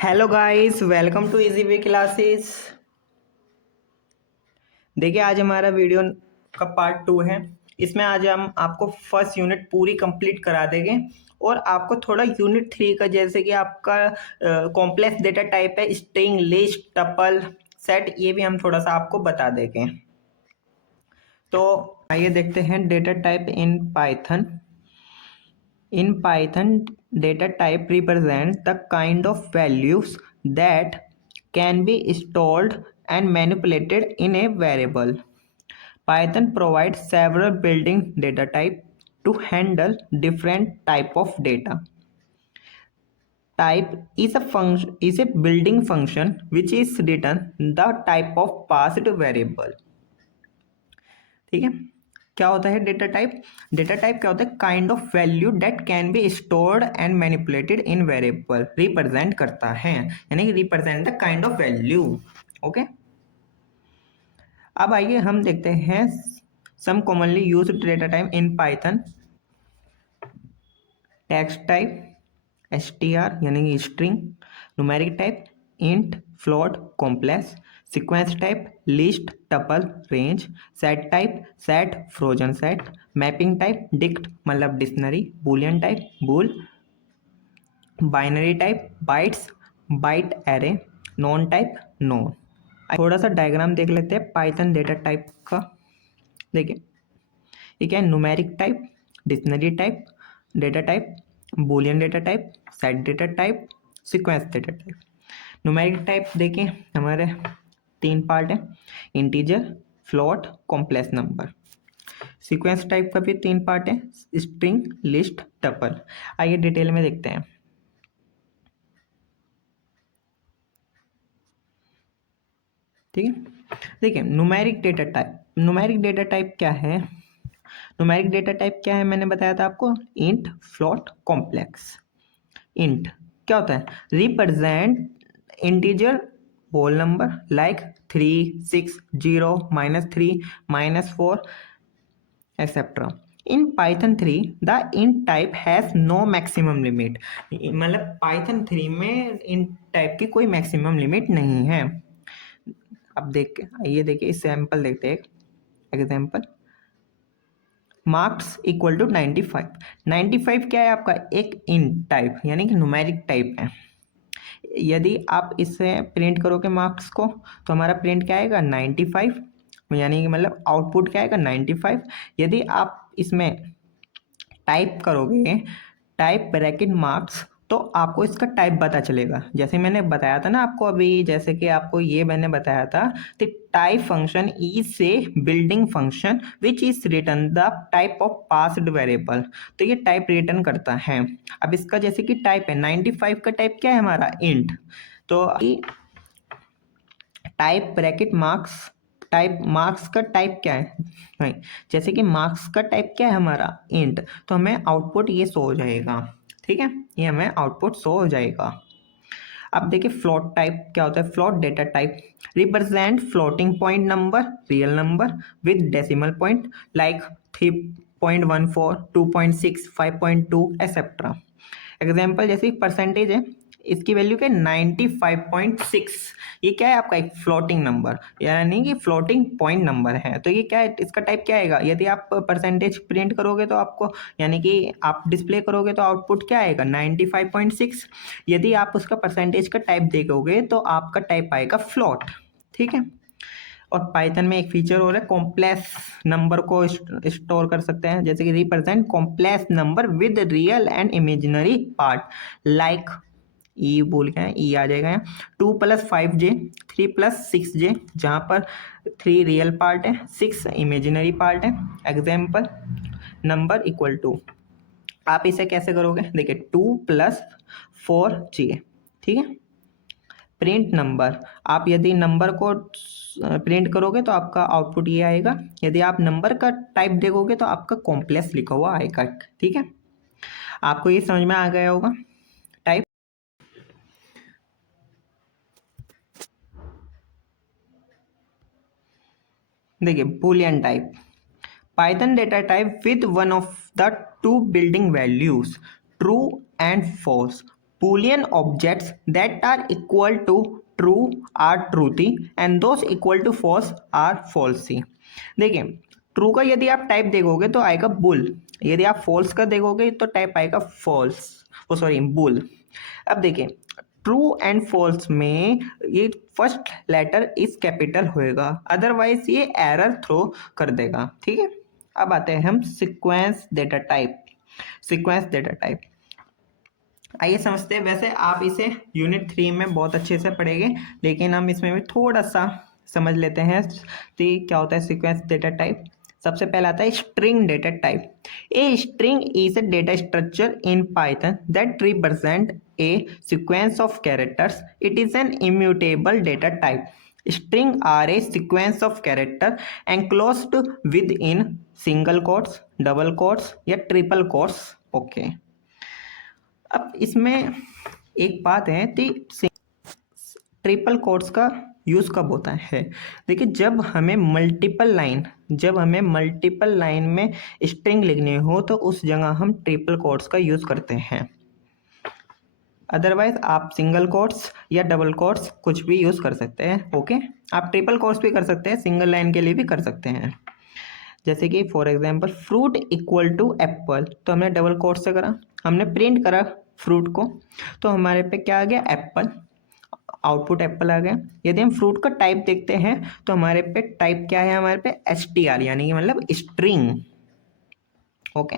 Hello guys, welcome to easy way classes. देखिए, आज हमारा वीडियो का पार्ट 2 है। इसमें आज हम आपको फर्स्ट यूनिट पूरी कंप्लीट करा देंगे और आपको थोड़ा यूनिट 3 का, जैसे कि आपका कॉम्प्लेक्स डेटा टाइप है, स्ट्रिंग, लिस्ट, टपल, सेट, ये भी हम थोड़ा सा आपको बता देंगे। तो आइए देखते हैं data type in Python. In Python, data type represents the kind of values that can be stored and manipulated in a variable. Python provides several built-in data types to handle different type of data. Type is a building function which is written the type of passed variable. ठीक है, क्या होता है data type? Data type क्या होता है? Kind of value that can be stored and manipulated in variable, represent करता है, यानी कि represent the kind of value. Okay, अब आइए हम देखते हैं some commonly used data type in Python. Text type str यानी कि string, numeric type int, float, complex, sequence type list, tuple, range, set type set, frozen set, mapping type dict मतलब dictionary, Boolean type bool, binary type bytes, bite array, none type none. थोड़ा सा diagram देख लेते हैं Python data type का। देखिए, ये क्या है? Numeric type, dictionary type, data type, Boolean data type, set data type, sequence data type. Numeric type देखें, हमारे 3 पार्ट है, integer, float, complex number. Sequence type का भी 3 पार्ट है, स्ट्रिंग, लिस्ट, टपल। आइए डिटेल में देखते हैं। ठीक है, देखिए numeric data type. Numeric data type क्या है? न्यूमेरिक डेटा टाइप क्या है? मैंने बताया था आपको, इंट, फ्लोट, कॉम्प्लेक्स। इंट क्या होता है? Represent integer whole number like 3, 6, 0, -3, -4 etcetera. In Python 3 the int type has no maximum limit, मतलब पाइथन 3 में इंट टाइप की कोई मैक्सिमम लिमिट नहीं है। अब ये देखिए सैंपल देखते हैं, एग्जाम्पल। Marks equal to 95। 95 क्या है आपका? एक इंट टाइप यानी कि न्यूमेरिक टाइप है। यदि आप इसे प्रिंट करोगे मार्क्स को, तो हमारा प्रिंट क्या आएगा? 95, यानी कि मतलब आउटपुट क्या आएगा? 95। यदि आप इसमें टाइप करोगे, टाइप ब्रैकेट मार्क्स, तो आपको इसका टाइप पता चलेगा। जैसे मैंने बताया था ना आपको अभी, जैसे कि आपको ये मैंने बताया था कि type function is a building function which is return the type of passed variable. तो ये टाइप रिटर्न करता है। अब इसका जैसे कि टाइप है 95 का टाइप क्या है हमारा? इंट। तो type bracket marks, type marks का टाइप क्या है? नहीं, जैसे कि मार्क्स का टाइप क्या है हमारा? इंट। तो हमें आउटपुट ये शो हो जाएगा। ठीक है, ये हमें आउटपुट शो हो जाएगा। अब देखिए फ्लोट टाइप क्या होता है? Float data type represent floating point number, real number with decimal point like 3.14, 2.6, 5.2 etcetera. Example जैसे परसेंटेज है, इसकी वैल्यू क्या है? 95.6। ये क्या है आपका? एक फ्लोटिंग नंबर, यानी कि फ्लोटिंग पॉइंट नंबर है। तो ये क्या है? इसका टाइप क्या आएगा? यदि आप परसेंटेज प्रिंट करोगे तो आपको, यानी कि आप डिस्प्ले करोगे तो आउटपुट क्या आएगा? 95.6। यदि आप उसका परसेंटेज का टाइप देखोगे तो आपका टाइप आएगा फ्लोट। ठीक है, और पाइथन में एक फीचर और है, कॉम्प्लेक्स नंबर को स्टोर कर सकते हैं, जैसे कि represent complex number with real and imaginary part like ई बोल के ई आ जाएगा यहाँ 2+5j, 3+6j, जहाँ पर 3 रियल पार्ट है, 6 इमेजिनरी पार्ट है। एग्जाम्पल नंबर इक्वल टू, आप इसे कैसे करोगे? देखिए 2+4j। ठीक है, प्रिंट नंबर, आप यदि नंबर को प्रिंट करोगे तो आपका आउटपुट ये आएगा। यदि आप नंबर का टाइप देखोगे तो आपका कॉम्प्लेक्स लिखा हुआ आएगा। ठीक है, आपको ये समझ में आ गया होगा टाइप। देखिए Boolean type, Python data type with one of the two built-in values true and false Boolean objects that are equal to true are truthy and those equal to false are falsy। देखिए true का यदि आप type देखोगे तो आएगा bull, यदि आप false का देखोगे तो टाइप आएगा फॉल्स, ओ सॉरी बुल। अब देखिए ट्रू एंड फॉल्स में ये फर्स्ट लेटर इस कैपिटल होएगा, अदरवाइज ये एरर थ्रो कर देगा, ठीक है। अब आते हैं हम sequence data type. Sequence data type आइए समझते हैं। वैसे आप इसे यूनिट 3 में बहुत अच्छे से पढ़ेंगे, लेकिन हम इसमें भी थोड़ा सा समझ लेते हैं कि क्या होता है सीक्वेंस डेटा टाइप। सबसे पहला आता है string data type. A string is a data structure in Python that represent a sequence of characters. It is an immutable data type. String are a sequence of character enclosed within single quotes, double quotes या triple quotes. Okay, अब इसमें एक बात है कि triple quotes का use कब होता है। देखिए जब हमें मल्टीपल लाइन में स्ट्रिंग लिखनी हो तो उस जगह हम ट्रिपल कोट्स का यूज़ करते हैं, अदरवाइज आप सिंगल कोट्स या डबल कोट्स कुछ भी यूज़ कर सकते हैं। ओके, आप ट्रिपल कोट्स भी कर सकते हैं, सिंगल लाइन के लिए भी कर सकते हैं। जैसे कि for example fruit equal to apple, तो हमने डबल कोट से करा, हमने प्रिंट करा फ्रूट को, तो हमारे पे क्या आ गया एप्पल, आउटपुट एप्पल आ गया। यदि हम फ्रूट का टाइप देखते हैं तो हमारे पे टाइप क्या है, हमारे पे str यानी कि मतलब स्ट्रिंग। ओके,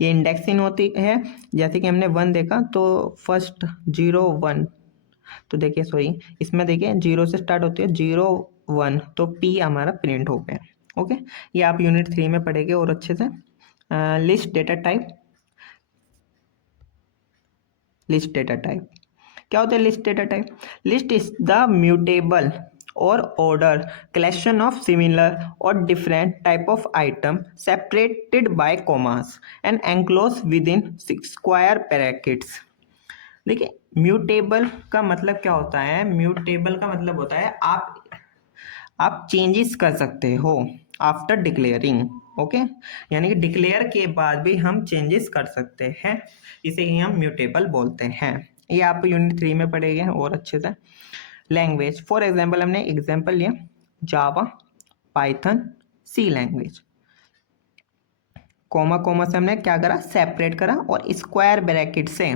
ये इंडेक्सिंग होती है। जैसे कि हमने 1 देखा तो फर्स्ट 0 1, तो देखिए सॉरी इसमें देखिए 0 से स्टार्ट होती है 0 1, तो p हमारा प्रिंट हो गया। ओके, ये आप यूनिट 3 में पढ़ेंगे और अच्छे से। List data type. List data type क्या होता है list data type? List is the mutable और ऑर्डर कलेक्शन ऑफ सिमिलर और different type of item separated by commas and enclose with in square brackets. देखिए म्यूटेबल का मतलब क्या होता है? म्यूटेबल का मतलब होता है आप चेंजेस कर सकते हो आफ्टर डिक्लेयरिंग। ओके, यानी कि डिक्लेयर के बाद भी हम चेंजेस कर सकते हैं, इसे ही हम म्यूटेबल बोलते हैं। ये आप यूनिट 3 में पढ़ेंगे और अच्छे से। लैंग्वेज, फॉर एग्जांपल हमने एग्जांपल लिया जावा, पाइथन, सी लैंग्वेज। कॉमा कॉमा से हमने क्या करा, सेपरेट करा, और स्क्वायर ब्रैकेट से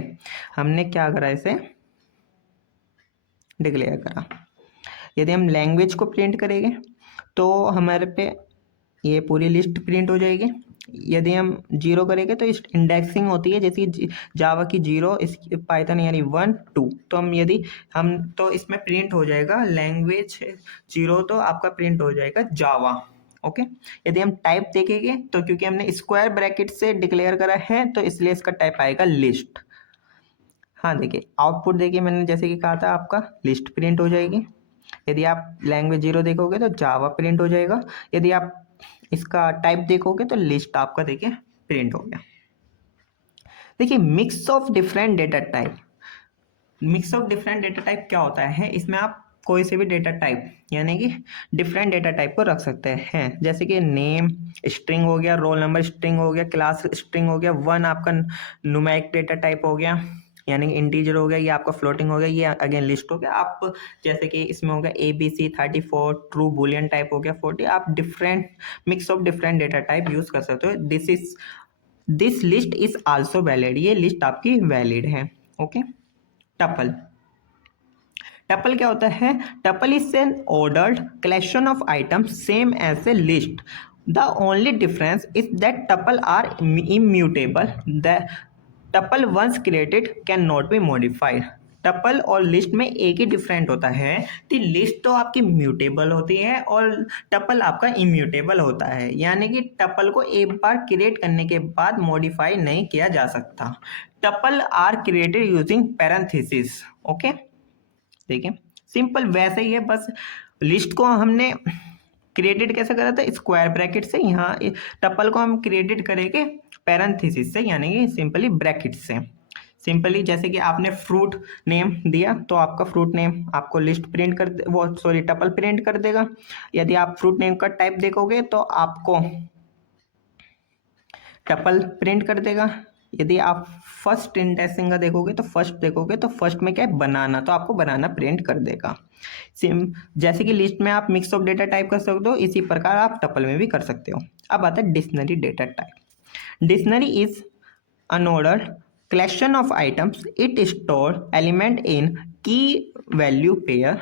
हमने क्या करा, इसे डिक्लेयर करा। यदि हम लैंग्वेज को प्रिंट करेंगे तो हमारे पे ये पूरी लिस्ट प्रिंट हो जाएगी। यदि हम 0 करेंगे तो इस इंडेक्सिंग होती है, जैसे जावा की 0, इस पाइथन यानी 1 2, तो हम तो इसमें प्रिंट हो जाएगा लैंग्वेज 0, तो आपका प्रिंट हो जाएगा जावा। ओके, यदि हम टाइप देखेंगे तो क्योंकि हमने स्क्वायर ब्रैकेट से डिक्लेयर करा है तो इसलिए इसका टाइप आएगा लिस्ट। हाँ देखिए आउटपुट देखिए, मैंने जैसे कि कहा था आपका लिस्ट प्रिंट हो जाएगी। यदि आप लैंग्वेज 0 देखोगे तो जावा प्रिंट हो जाएगा। यदि आप इसका टाइप देखोगे तो लिस्ट आपका देखिए प्रिंट हो गया। देखिए mix of different data type. Mix of different data type क्या होता है? इसमें आप कोई से भी डेटा टाइप यानी कि डिफरेंट डेटा टाइप को रख सकते हैं, जैसे कि नेम स्ट्रिंग हो गया, रोल नंबर स्ट्रिंग हो गया, क्लास स्ट्रिंग हो गया, 1 आपका न्यूमेरिक डेटा टाइप हो गया यानी कि इंटीजर हो गया, ये आपका फ्लोटिंग हो गया, ये अगेन लिस्ट हो गया। आप जैसे कि इसमें हो गया ABC 34, ट्रू बुलियन टाइप हो गया 40। आप different mix of different data type use कर सकते हो। This list is also valid, ये लिस्ट आपकी वैलिड है। Okay, tuple. टपल क्या होता है? Tuple is an ordered collection of item same as a list. The only difference is that tuple are immutable. The tuple once created can not be modified. Tuple और list में एक ही different होता है कि list तो आपकी mutable होती है और टपल आपका इम्यूटेबल होता है, यानी कि टपल को एक बार क्रिएट करने के बाद मॉडिफाई नहीं किया जा सकता। Tuple are created using parenthesis. Okay, देखिए सिंपल वैसे ही है, बस लिस्ट को हमने क्रिएटेड कैसे करा था, स्क्वायर ब्रैकेट से। यहाँ टपल को हम क्रिएटेड करेंगे पैरेंथेसिस से यानी कि सिंपली ब्रैकेट से। सिंपली जैसे कि आपने फ्रूट नेम दिया तो आपका फ्रूट नेम आपको लिस्ट प्रिंट कर वो सॉरी टपल प्रिंट कर देगा। यदि आप फ्रूट नेम का टाइप देखोगे तो आपको टपल प्रिंट कर देगा। यदि आप फर्स्ट इंडेक्सिंग का देखोगे तो फर्स्ट में क्या है, बनाना, तो आपको बनाना प्रिंट कर देगा। सिम जैसे कि लिस्ट में आप मिक्स ऑफ डेटा टाइप कर सकते हो, इसी प्रकार आप टपल में भी कर सकते हो। अब आता है dictionary data type. Dictionary is unordered collection of items. It store element in key value pair.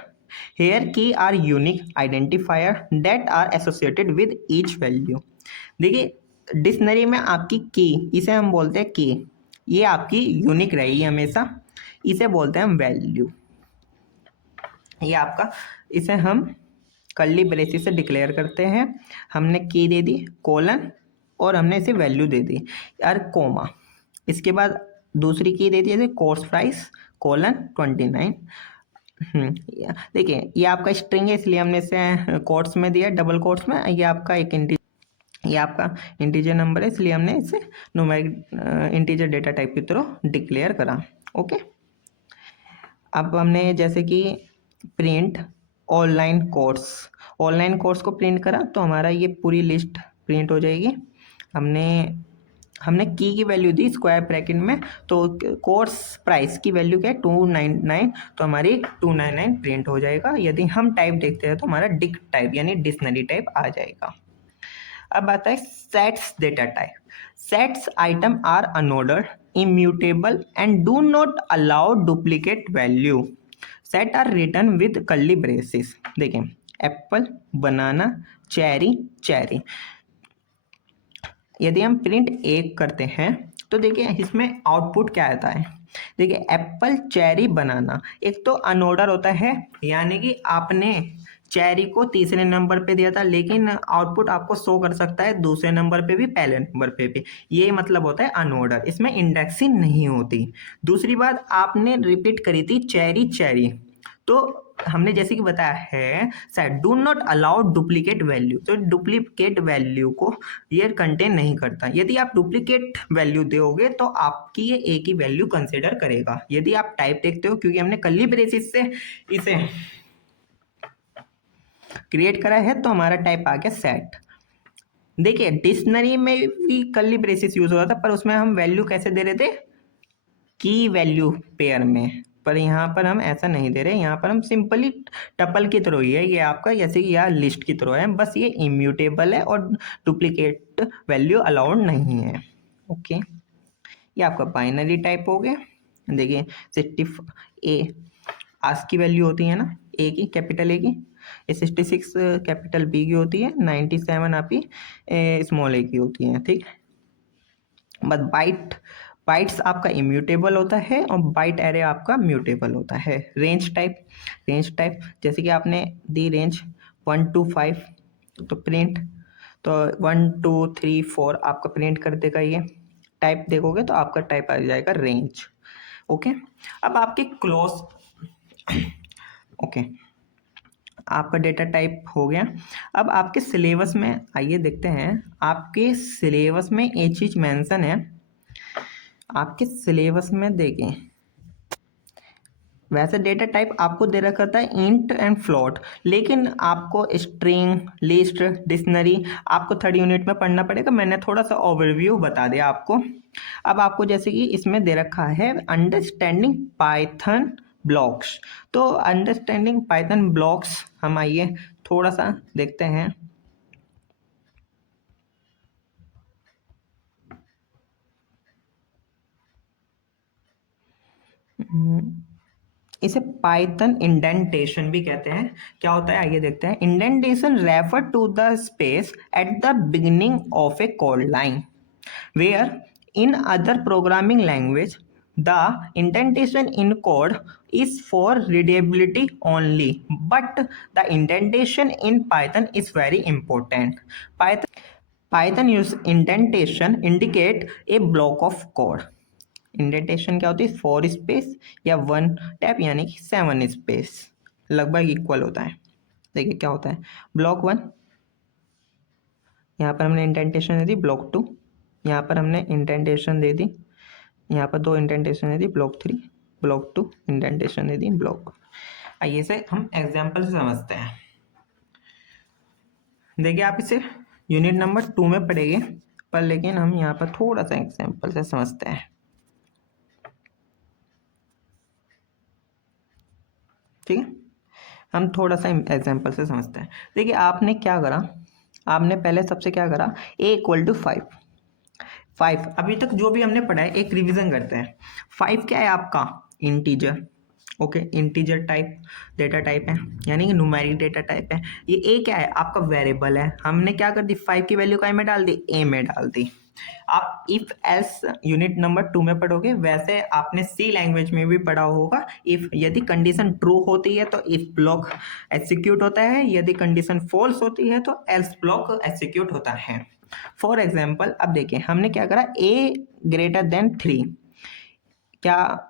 Here key are unique identifier that are associated with each value. देखिए डिक्शनरी में आपकी की, इसे हम बोलते हैं की, ये आपकी यूनिक रहेगी हमेशा, इसे बोलते हैं हम वैल्यू। ये आपका, इसे हम कर्ली ब्रेसिस से डिक्लेयर करते हैं। हमने की दे दी कोलन और हमने इसे वैल्यू दे दी यार कोमा। इसके बाद दूसरी की दे दी जैसे कोर्स प्राइस कोलन 29। देखिए ये आपका स्ट्रिंग है, इसलिए हमने इसे कोट्स में दिया, डबल कोट्स में। ये आपका ये आपका इंटीजर नंबर है, इसलिए हमने इसे न्यूमेरिक इंटीजर डेटा टाइप की तरह डिक्लेयर करा। ओके, अब हमने जैसे कि प्रिंट ऑनलाइन कोर्स को प्रिंट करा तो हमारा ये पूरी लिस्ट प्रिंट हो जाएगी। हमने की वैल्यू दी स्क्वायर ब्रैकेट में, तो कोर्स प्राइस की वैल्यू क्या है 299, तो हमारी 299 प्रिंट हो जाएगा। यदि हम टाइप देखते हैं तो हमारा डिक टाइप यानी डिक्शनरी टाइप आ जाएगा। अब आता है sets data type. Sets item are unordered, immutable and do not allow duplicate value. Set are written with curly braces. देखें एप्पल, बनाना, चेरी। यदि हम प्रिंट एक करते हैं तो देखिए इसमें आउटपुट क्या आता है। देखिए एप्पल, चेरी, बनाना, एक तो अनऑर्डर होता है, यानी कि आपने चेरी को तीसरे नंबर पे दिया था, लेकिन आउटपुट आपको शो कर सकता है दूसरे नंबर पे भी, पहले नंबर पे भी। ये मतलब होता है अनऑर्डर, इसमें इंडेक्सिंग नहीं होती। दूसरी बात, आपने रिपीट करी थी चेरी, तो हमने जैसे कि बताया है set do not allow duplicate value, तो डुप्लीकेट वैल्यू को ये कंटेन नहीं करता। यदि आप डुप्लीकेट वैल्यू दोगे तो आपकी ये एक ही वैल्यू कंसिडर करेगा। यदि आप टाइप देखते हो, क्योंकि हमने कर्ली ब्रेसिस से इसे क्रिएट करा है, तो हमारा टाइप आ गया सेट। देखिए डिक्शनरी में भी कर्ली ब्रेसिस यूज हो रहा था, पर उसमें हम वैल्यू कैसे दे रहे थे, की वैल्यू पेयर में, पर यहाँ पर हम ऐसा नहीं दे रहे। यहाँ पर हम सिंपली टपल की तरह ही है ये आपका, जैसे कि यहाँ लिस्ट की तरह है, बस ये इम्यूटेबल है और डुप्लीकेट वैल्यू अलाउड नहीं है। ओके, ये आपका बाइनरी टाइप हो गया। देखिए 60 ए आस की वैल्यू होती है ना, ए की, कैपिटल ए की, 66 कैपिटल बी की होती है, 97 आपकी स्मॉल ए की होती है। ठीक, बस बाइट्स आपका इम्यूटेबल होता है और बाइट एरे आपका म्यूटेबल होता है। रेंज टाइप जैसे कि आपने दी रेंज 1 to 5, तो प्रिंट, तो 1 2 3 4 आपका प्रिंट कर देगा। ये टाइप देखोगे तो आपका टाइप आ जाएगा रेंज। ओके, अब आपके क्लोज ओके, आपका डेटा टाइप हो गया। अब आपके सिलेबस में आइए देखते हैं, आपके सिलेबस में एक चीज मेंशन है। आपके सिलेबस में देखें, वैसे डेटा टाइप आपको दे रखा था इंट एंड फ्लोट, लेकिन आपको स्ट्रिंग, लिस्ट, डिक्शनरी आपको थर्ड यूनिट में पढ़ना पड़ेगा। मैंने थोड़ा सा ओवरव्यू बता दिया आपको। अब आपको जैसे कि इसमें दे रखा है अंडरस्टैंडिंग पाइथन ब्लॉक्स, तो अंडरस्टैंडिंग पाइथन ब्लॉक्स हम आइए थोड़ा सा देखते हैं। इसे पाइथन इंडेंटेशन भी कहते हैं। क्या होता है आइए देखते हैं। Indentation refer to the space at the beginning of a code line, where in other programming language the indentation in code is for readability only, but the indentation in Python is very important. Python use indentation indicate a block of code. Indentation क्या होती है, 4 space या 1 tap यानी कि 7 space लगभग equal होता है। देखिए क्या होता है, ब्लॉक 1 यहाँ पर हमने इंडेंटेशन दे दी, ब्लॉक 2 यहाँ पर हमने इंडेंटेशन दे दी, यहाँ पर 2 इंडेंटेशन दे दी, ब्लॉक 3, ब्लॉक 2 इंडेंटेशन दे दी, ब्लॉक। आइए से हम एग्जाम्पल से समझते हैं। देखिए आप इसे यूनिट नंबर 2 में पढ़ेंगे। पर लेकिन हम यहाँ पर थोड़ा सा एग्जाम्पल से समझते हैं। ठीक है, हम थोड़ा सा एग्जाम्पल से समझते हैं। देखिए आपने क्या करा, आपने पहले सबसे क्या करा, a इक्वल टू 5। अभी तक जो भी हमने पढ़ा है एक रिवीजन करते हैं। 5 क्या है आपका, integer. Okay, integer type data type है, यानी कि न्यूमेरिक डेटा टाइप है। ये ए क्या है, आपका वेरिएबल है। हमने क्या कर दी, 5 की वैल्यू काय में डाल दी, ए में डाल दी। आप इफ एल्स यूनिट नंबर 2 में पढ़ोगे, वैसे आपने सी लैंग्वेज में भी पढ़ा होगा। इफ यदि कंडीशन ट्रू होती है तो इफ ब्लॉक एग्जीक्यूट होता है, यदि कंडीशन फॉल्स होती है तो एल्स ब्लॉक एग्जीक्यूट होता है। फॉर एग्जाम्पल अब देखिए हमने क्या करा, ए ग्रेटर देन 3, क्या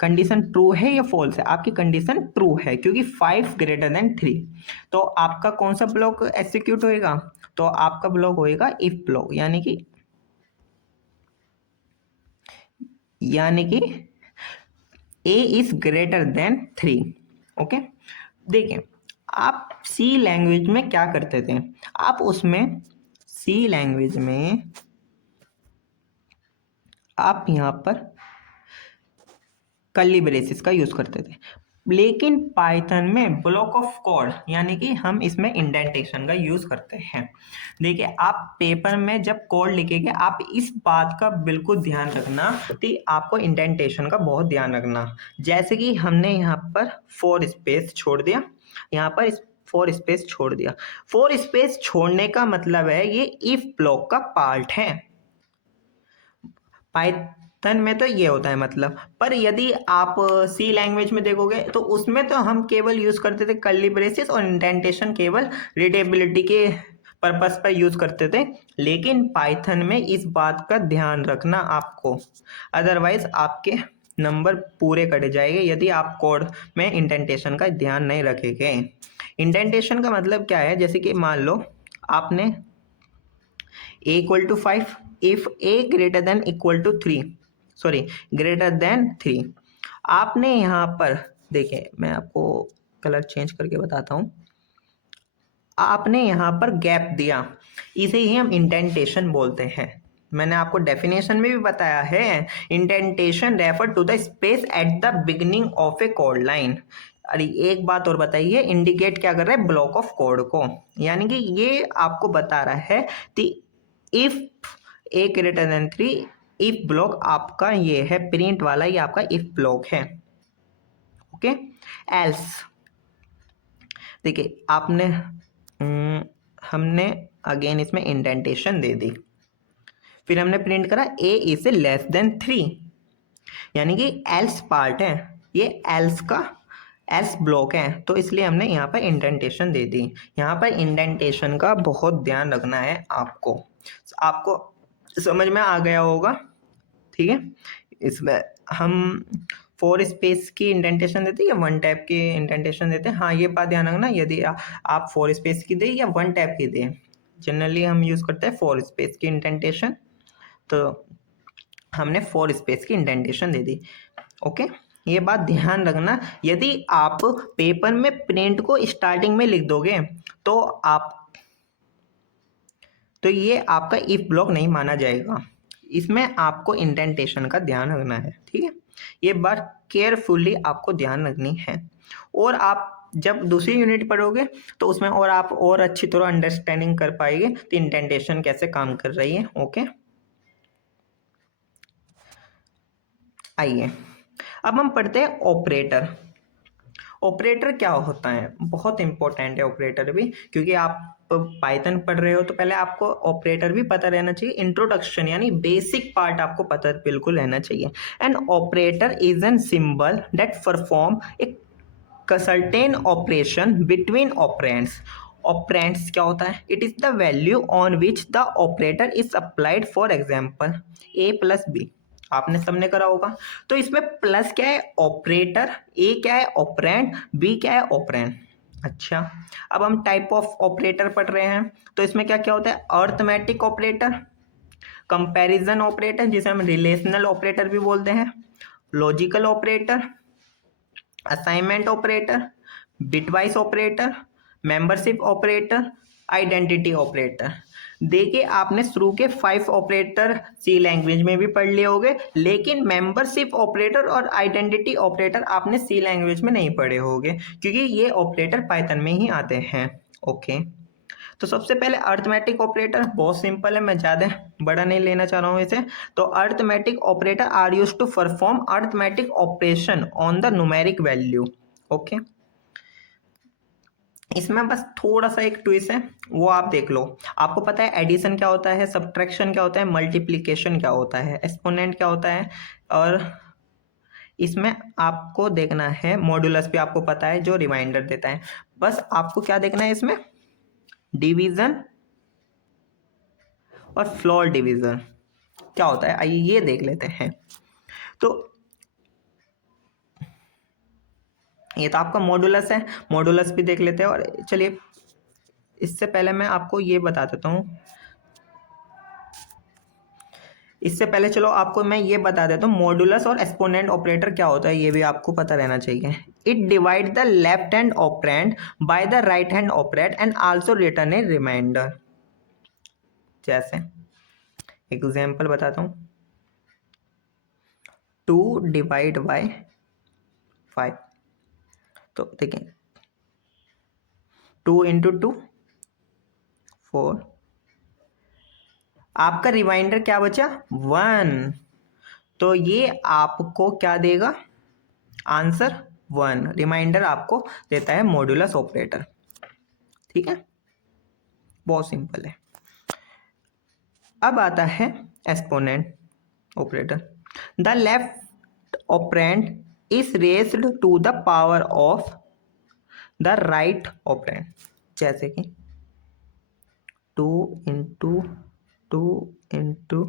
कंडीशन ट्रू है या फॉल्स है, आपकी कंडीशन ट्रू है क्योंकि 5 ग्रेटर देन 3। तो आपका कौन सा ब्लॉक एग्जीक्यूट होएगा, तो आपका ब्लॉक होएगा इफ ब्लॉक, यानी कि a is greater than 3। Okay, देखिए आप सी लैंग्वेज में क्या करते थे, आप उसमें सी लैंग्वेज में आप यहाँ पर कर्ली ब्रेसेस का यूज करते थे, लेकिन पाइथन में ब्लॉक ऑफ कोड, यानी कि हम इसमें इंडेंटेशन का यूज करते हैं। देखिए आप पेपर में जब कोड लिखेंगे, आप इस बात का बिल्कुल ध्यान रखना कि आपको इंडेंटेशन का बहुत ध्यान रखना। जैसे कि हमने यहाँ पर 4 स्पेस छोड़ दिया, यहाँ पर 4 स्पेस छोड़ दिया। 4 स्पेस छोड़ने का मतलब है ये इफ ब्लॉक का पार्ट है। पाइथन में तो ये होता है मतलब, पर यदि आप सी लैंग्वेज में देखोगे तो उसमें तो हम केवल यूज करते थे कर्ली ब्रेसेस, और इंडेंटेशन केवल रीडेबिलिटी के पर्पस पर यूज करते थे। लेकिन पाइथन में इस बात का ध्यान रखना आपको, अदरवाइज आपके नंबर पूरे कट जाएंगे यदि आप कोड में इंडेंटेशन का ध्यान नहीं रखेंगे। इंडेंटेशन का मतलब क्या है, जैसे कि मान लो आपने a equal to 5, if a greater than equal to 3, sorry greater than 3। आपने यहाँ पर देखिए, मैं आपको कलर चेंज करके बताता हूँ। आपने यहाँ पर गैप दिया, इसे ही हम इंडेंटेशन बोलते हैं। मैंने आपको डेफिनेशन में भी बताया है, indentation refer to the space at the beginning of a code line. अरे एक बात और बताइए, इंडिकेट क्या कर रहा है, ब्लॉक ऑफ कोड को, यानी कि ये आपको बता रहा है कि if A greater than 3, if block आपका ये है प्रिंट वाला, ये आपका इफ ब्लॉक है। ओके, एल्स देखिए आपने हमने अगेन इसमें इंडेंटेशन दे दी, फिर हमने प्रिंट करा ए इज लेस देन 3, यानी कि एल्स पार्ट है, ये एल्स का एल्स ब्लॉक है, तो इसलिए हमने यहाँ पर इंडेंटेशन दे दी। यहाँ पर इंडेंटेशन का बहुत ध्यान रखना है आपको। आपको समझ में आ गया होगा, ठीक है। इसमें हम 4 स्पेस की इंडेंटेशन देते हैं या 1 टैब की इंडेंटेशन देते हैं, हाँ ये बात ध्यान रखना, यदि आप 4 स्पेस की दें या 1 टैब की दें, जनरली हम यूज़ करते हैं 4 स्पेस की इंडेंटेशन, तो हमने 4 स्पेस की इंडेंटेशन दे दी। ओके, ये बात ध्यान रखना, यदि आप पेपर में प्रिंट को स्टार्टिंग में लिख दोगे तो ये आपका इफ ब्लॉक नहीं माना जाएगा। इसमें आपको इंडेंटेशन का ध्यान रखना है, ठीक है। ये बात केयरफुली आपको ध्यान रखनी है, और आप जब दूसरी यूनिट पढ़ोगे तो उसमें और आप और अच्छी तरह अंडरस्टैंडिंग कर पाएंगे तो इंडेंटेशन कैसे काम कर रही है। ओके, आइए अब हम पढ़ते हैं ऑपरेटर। ऑपरेटर क्या होता है, बहुत इंपॉर्टेंट है ऑपरेटर भी, क्योंकि आप पाइथन पढ़ रहे हो तो पहले आपको ऑपरेटर भी पता रहना चाहिए। इंट्रोडक्शन यानी बेसिक पार्ट आपको पता बिल्कुल रहना चाहिए। An operator is an symbol that perform a certain operation between operands. Operands क्या होता है, it is the value on which the operator is applied. For example a plus b, आपने सबने करा होगा, तो इसमें प्लस क्या है, ऑपरेटर, ए क्या है, ऑपरेंड, बी क्या है, ऑपरेंड। अच्छा, अब हम टाइप ऑफ ऑपरेटर पढ़ रहे हैं, तो इसमें क्या क्या होता है, अर्थमेटिक ऑपरेटर, कंपैरिजन ऑपरेटर जिसे हम रिलेशनल ऑपरेटर भी बोलते हैं, logical operator, assignment operator, bitwise operator, membership operator, identity operator. देखिए आपने शुरू के 5 ऑपरेटर सी लैंग्वेज में भी पढ़ लिए होंगे, लेकिन मेंबरशिप ऑपरेटर और आइडेंटिटी ऑपरेटर आपने सी लैंग्वेज में नहीं पढ़े होंगे, क्योंकि ये ऑपरेटर पाइथन में ही आते हैं। ओके, तो सबसे पहले अर्थमेटिक ऑपरेटर बहुत सिंपल है, मैं ज़्यादा बड़ा नहीं लेना चाह रहा हूँ इसे। तो arithmetic operator are use to perform arithmetic operation on the numeric value. Okay, इसमें बस थोड़ा सा एक ट्विस्ट है, वो आप देख लो। आपको पता है एडिशन क्या होता है, सब्ट्रैक्शन क्या होता है, मल्टीप्लिकेशन क्या होता है, एक्सपोनेंट क्या होता है, और इसमें आपको देखना है मॉड्यूलस भी आपको पता है जो रिमाइंडर देता है। बस आपको क्या देखना है इसमें, डिवीजन और फ्लोर डिवीजन क्या होता है, आइए ये देख लेते हैं। तो ये तो आपका मॉड्यूलस है, मॉड्यूलस भी देख लेते हैं। और चलिए इससे पहले मैं आपको ये बता देता हूँ, इससे पहले चलो आपको मैं ये बता देता हूँ मॉड्यूलस और एक्सपोनेंट ऑपरेटर क्या होता है, ये भी आपको पता रहना चाहिए। It divide the left hand operand by the right hand operand and also return a remainder. जैसे एग्जाम्पल बताता हूँ, 2 डिवाइड बाय 5, तो देखिए 2 इंटू 2 4, आपका रिमाइंडर क्या बचा 1, तो ये आपको क्या देगा आंसर 1। रिमाइंडर आपको देता है मॉड्यूलस ऑपरेटर। ठीक है, बहुत सिंपल है। अब आता है exponent operator. The left operand is raised to the power of the right operand, जैसे कि 2 इंटू 2 इंटू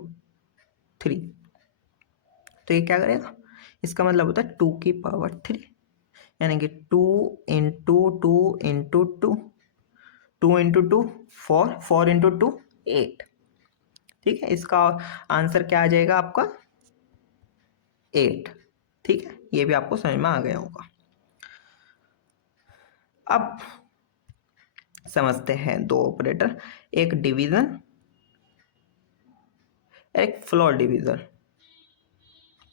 3, तो ये क्या करेगा, इसका मतलब होता है 2 की पावर 3, यानी कि 2 इंटू 2 इंटू 2, 2 इंटू 2 4, 4 इंटू 2 8। ठीक है, इसका आंसर क्या आ जाएगा आपका 8। ठीक है, ये भी आपको समझ में आ गया होगा। अब समझते हैं दो ऑपरेटर, एक डिवीजन एक फ्लोर डिवीजन,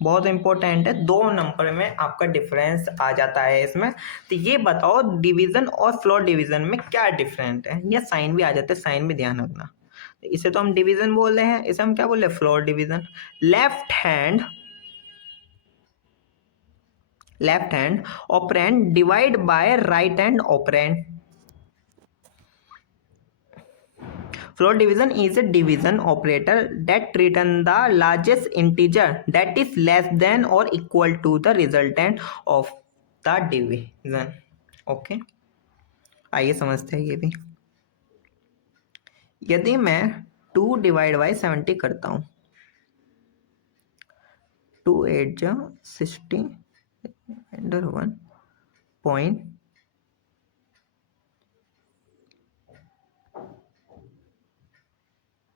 बहुत इंपॉर्टेंट है। 2 नंबर में आपका डिफरेंस आ जाता है इसमें। तो ये बताओ डिवीजन और फ्लोर डिवीजन में क्या डिफरेंट है, या साइन भी आ जाते हैं, साइन भी ध्यान रखना। इसे तो हम डिवीजन बोल रहे हैं, इसे हम क्या बोल रहे हैं floor division. Left hand operand divide by right hand operand. Floor division is a division operator that returns the largest integer that is less than or equal to the resultant of the division. Okay, आइए समझते हैं ये भी। यदि मैं 2 divide by 70 करता हूँ, 2 8 जा 60 अंडर 1 पॉइंट,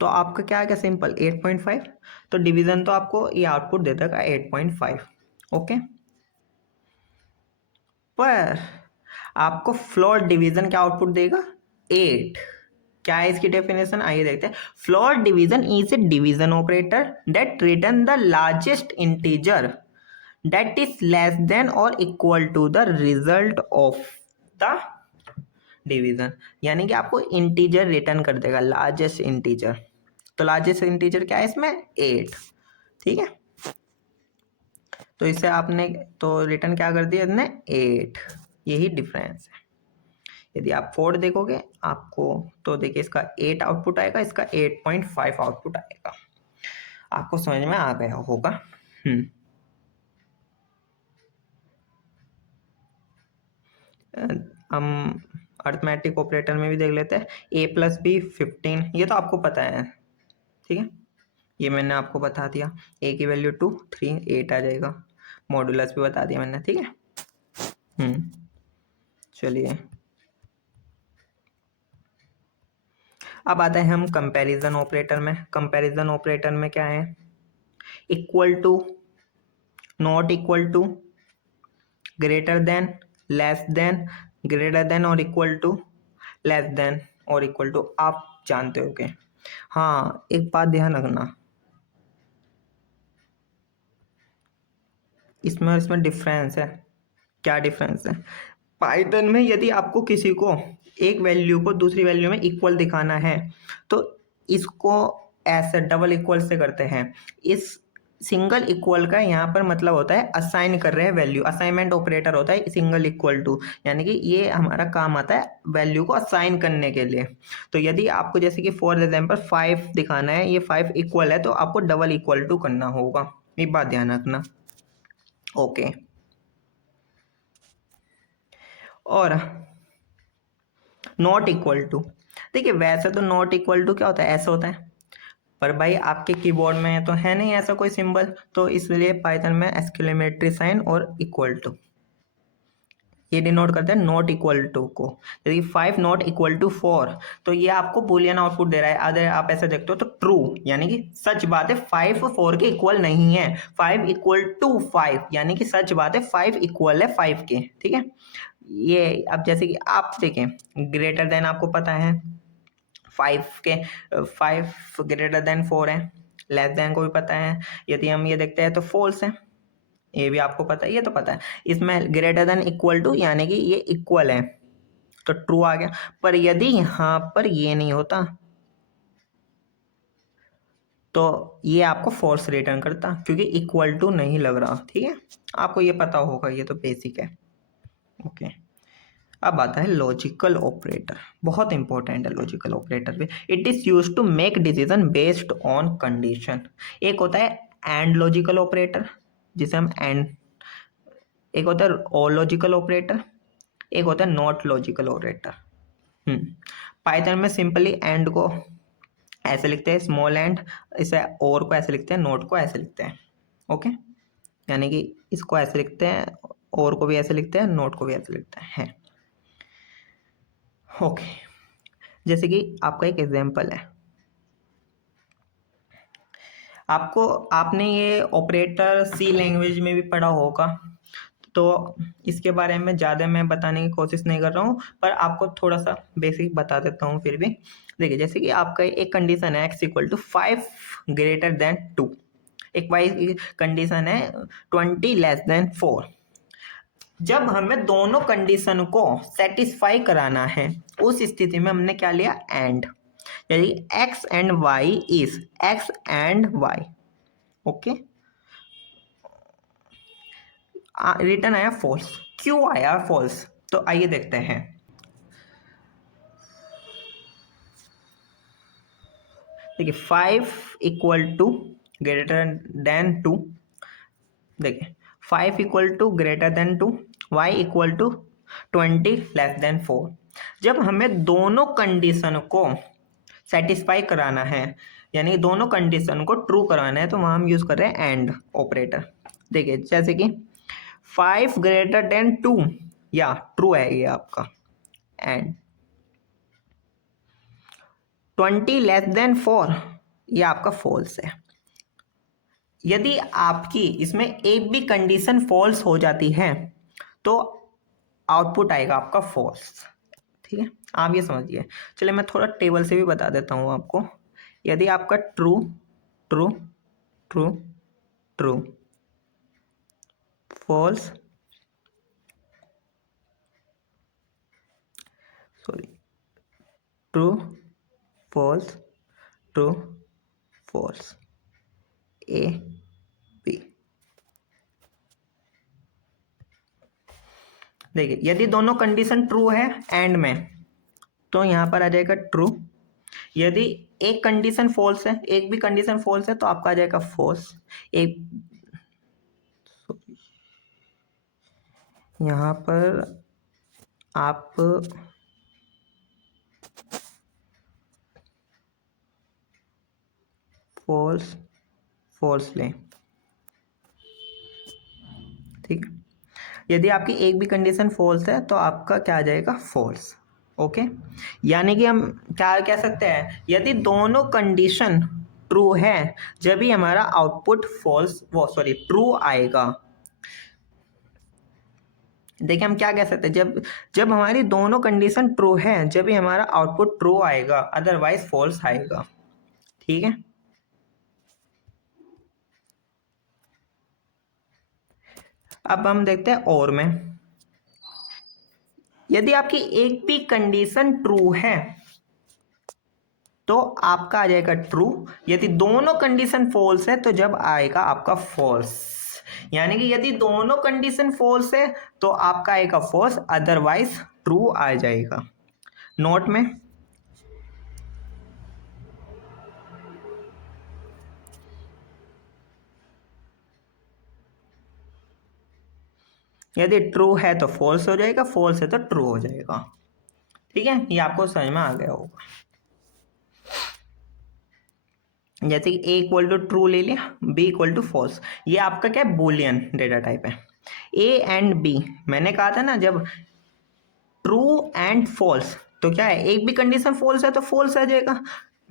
तो आपका क्या आएगा सिंपल 8.5। तो डिवीजन तो आपको ये आउटपुट दे देगा 8.5। ओके, पर आपको फ्लोर डिवीजन क्या आउटपुट देगा 8। क्या है इसकी डेफिनेशन, आइए देखते हैं। Floor division is a division operator that return the largest integer that is less than और equal to the result of the division, यानी कि आपको इंटीजर रिटर्न कर देगा लार्जेस्ट इंटीजर। तो लार्जेस्ट इंटीजर क्या है इसमें 8। ठीक है, तो इससे आपने तो रिटर्न क्या कर दिया इसने 8, यही डिफरेंस है। यदि आप 4 देखोगे आपको, तो देखिए इसका 8 आउटपुट आएगा, इसका 8.5 आउटपुट आएगा। आपको समझ में आ गया होगा। हम अर्थमेटिक ऑपरेटर में भी देख लेते हैं। a प्लस बी 15, ये तो आपको पता है। ठीक है, ये मैंने आपको बता दिया। a की वैल्यू 2 3 8 आ जाएगा, मॉड्यूलस भी बता दिया मैंने। ठीक है, चलिए अब आता है हम कंपैरिजन ऑपरेटर में। कंपैरिजन ऑपरेटर में क्या है, equal to, not equal to, greater than, less than, greater than और इक्वल टू, लेस देन और इक्वल टू, आप जानते हो क्या। हाँ, एक बात ध्यान रखना, इसमें और इसमें डिफरेंस है। क्या डिफरेंस है? पाइथन में यदि आपको किसी को एक वैल्यू को दूसरी वैल्यू में इक्वल दिखाना है तो इसको ऐसे डबल इक्वल से करते हैं। इस सिंगल इक्वल का यहाँ पर मतलब होता है असाइन कर रहे हैं वैल्यू, असाइनमेंट ऑपरेटर होता है सिंगल इक्वल टू, यानी कि ये हमारा काम आता है वैल्यू को असाइन करने के लिए। तो यदि आपको जैसे कि फॉर एग्जाम्पल 5 दिखाना है, ये 5 इक्वल है तो आपको डबल इक्वल टू करना होगा, ये बात ध्यान रखना। ओके, और नॉट इक्वल टू, देखिए वैसे तो नॉट इक्वल टू क्या होता है, ऐसा होता है, पर भाई आपके कीबोर्ड में तो है नहीं ऐसा कोई सिंबल, तो इसलिए पाइथन में एक्सक्लेमेटरी साइन और इक्वल टू ये डिनोट करते हैं नॉट इक्वल टू को। यदि 5 नॉट इक्वल टू 4 तो ये आपको बुलियन आउटपुट दे रहा है। अगर आप ऐसे देखते हो तो ट्रू, यानी कि सच बात है, 5 4 के इक्वल नहीं है, 5 इक्वल टू 5 यानी कि सच बात है 5 इक्वल है 5 के, ठीक है। ये अब जैसे कि आप देखें, ग्रेटर देन आपको पता है 5 के 5 ग्रेटर देन 4 है, लेस देन को भी पता है। यदि हम ये देखते हैं तो फॉल्स है, ये भी आपको पता है, ये तो पता है। इसमें ग्रेटर देन इक्वल टू यानी कि ये इक्वल है तो ट्रू आ गया। पर यदि यहाँ पर ये नहीं होता तो ये आपको फॉल्स रिटर्न करता, क्योंकि इक्वल टू नहीं लग रहा, ठीक है। आपको ये पता होगा, ये तो बेसिक है। ओके, अब आता है लॉजिकल ऑपरेटर, बहुत इंपॉर्टेंट है लॉजिकल ऑपरेटर भी। It is use to make decision based on condition. एक होता है एंड लॉजिकल ऑपरेटर, जिसे हम एंड, एक होता है और लॉजिकल ऑपरेटर, एक होता है नॉट लॉजिकल ऑपरेटर। पाइथन में सिंपली एंड को ऐसे लिखते हैं स्मॉल एंड, इसे और को ऐसे लिखते हैं, नोट को ऐसे लिखते हैं। ओके, यानी कि इसको ऐसे लिखते हैं, और को भी ऐसे लिखते हैं, नोट को भी ऐसे लिखते हैं। ओके, जैसे कि आपका एक एग्जांपल है, आपको आपने ये ऑपरेटर सी लैंग्वेज में भी पढ़ा होगा, तो इसके बारे में ज़्यादा मैं बताने की कोशिश नहीं कर रहा हूँ, पर आपको थोड़ा सा बेसिक बता देता हूँ फिर भी। देखिए, जैसे कि आपका एक कंडीशन है x equal to 5 greater than 2, एक वाई कंडीशन है 20 लेस देन 4। जब हमें दोनों कंडीशन को सेटिस्फाई कराना है उस स्थिति में हमने क्या लिया, एंड, यानी x and y is x and y। Okay, return आया फॉल्स। क्यों आया फॉल्स, तो आइए देखते हैं। देखिए 5 इक्वल टू ग्रेटर देन 2, देखिए 5 equal to greater than 2, y equal to 20 less than 4। जब हमें दोनों कंडीशन को सेटिस्फाई कराना है, यानी दोनों कंडीशन को ट्रू कराना है, तो वहाँ हम यूज़ कर रहे हैं एंड ऑपरेटर। देखिए जैसे कि 5 ग्रेटर देन 2 या ट्रू है ये आपका, एंड 20 लेस देन 4 ये आपका फॉल्स है। यदि आपकी इसमें एक भी कंडीशन फॉल्स हो जाती है तो आउटपुट आएगा आपका फॉल्स, ठीक है। आप ये समझिए। चलिए मैं थोड़ा टेबल से भी बता देता हूँ आपको। यदि आपका true true true true false, sorry, true false true false, a b. देखिए यदि दोनों कंडीशन ट्रू है एंड में तो यहाँ पर आ जाएगा ट्रू। यदि एक कंडीशन फॉल्स है, एक भी कंडीशन फॉल्स है, तो आपका आ जाएगा फॉल्स। एक यहाँ पर आप फॉल्स फॉल्स लें, ठीक है। यदि आपकी एक भी कंडीशन फॉल्स है तो आपका क्या आ जाएगा, फॉल्स। ओके, यानी कि हम क्या कह सकते हैं, यदि दोनों कंडीशन ट्रू है जब ही हमारा आउटपुट फॉल्स, वो सॉरी ट्रू आएगा। देखिए हम क्या कह सकते हैं, जब जब हमारी दोनों कंडीशन ट्रू है जब ही हमारा आउटपुट ट्रू आएगा, अदरवाइज फॉल्स आएगा। ठीक है। अब हम देखते हैं और में, यदि आपकी एक भी कंडीशन ट्रू है तो आपका आ जाएगा ट्रू, यदि दोनों कंडीशन फॉल्स है तो जब आएगा आपका फॉल्स, यानी कि यदि दोनों कंडीशन फॉल्स है तो आपका आएगा फॉल्स, अदरवाइज ट्रू आ जाएगा। नोट में यदि ट्रू है तो फॉल्स हो जाएगा, फॉल्स है तो ट्रू हो जाएगा। ठीक है, ये आपको समझ में आ गया होगा। जैसे कि ए इक्वल टू ट्रू ले लिया, बी इक्वल टू फॉल्स, ये आपका क्या है, बुलियन डेटा टाइप है। ए एंड बी, मैंने कहा था ना जब ट्रू एंड फॉल्स तो क्या है, एक भी कंडीशन फॉल्स है तो फॉल्स आ जाएगा।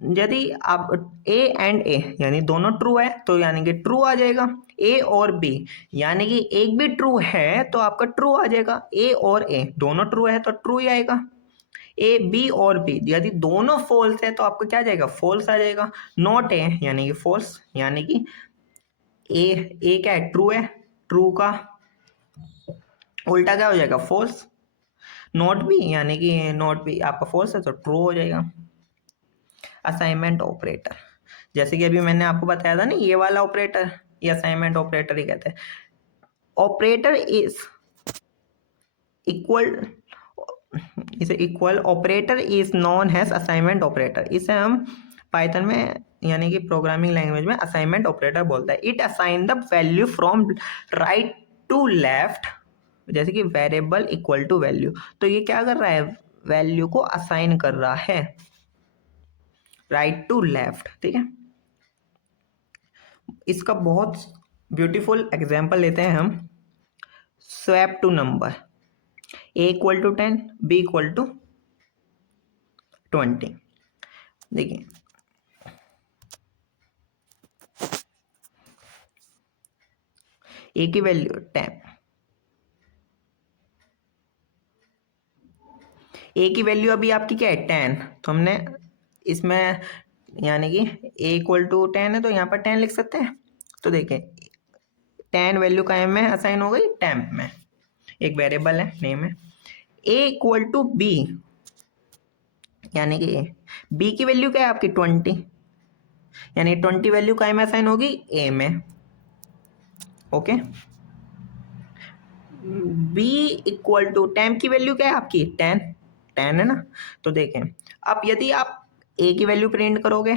यदि आप ए एंड ए यानी दोनों ट्रू है तो यानी कि ट्रू आ जाएगा। ए और बी यानी कि एक भी ट्रू है तो आपका ट्रू आ जाएगा। ए और ए दोनों ट्रू है तो ट्रू ही आएगा। ए बी और बी यदि दोनों फॉल्स है तो आपको क्या आ जाएगा, फॉल्स आ जाएगा। नॉट ए यानी कि फॉल्स, यानी कि ए क्या है, ट्रू है, ट्रू का उल्टा क्या हो जाएगा, फॉल्स। नॉट बी यानी कि नॉट बी आपका फॉल्स है तो ट्रू हो जाएगा। असाइनमेंट ऑपरेटर, जैसे कि अभी मैंने आपको बताया था ना, ये वाला ऑपरेटर ये असाइनमेंट ऑपरेटर ही कहते हैं। ऑपरेटर इज इक्वल, इसे equal operator is known as assignment operator, इसे हम पाइथन में यानी कि प्रोग्रामिंग लैंग्वेज में असाइनमेंट ऑपरेटर बोलता है। It assign the value from right to left, जैसे कि वेरिएबल इक्वल टू वैल्यू, तो ये क्या कर रहा है, वैल्यू को असाइन कर रहा है राइट टू लेफ्ट। ठीक है, इसका बहुत ब्यूटीफुल एग्जाम्पल लेते हैं हम। Swap two number, a equal to 10, b equal to 20। देखिए ए की वैल्यू 10, ए की वैल्यू अभी आपकी क्या है 10, तो हमने इसमें यानी कि ए इक्वल टू 10 है तो यहाँ पर 10 लिख सकते हैं। तो देखिए 10 वैल्यू का में असाइन हो गई टेम्प में, एक वेरिएबल है, नेम है। ए इक्वल टू बी यानी कि बी की वैल्यू क्या है आपकी 20, यानी 20 वैल्यू का में असाइन होगी ए में। ओके, बी इक्वल टू 10 की वैल्यू क्या है आपकी 10, 10 है ना। तो देखें अब यदि आप ए की वैल्यू प्रिंट करोगे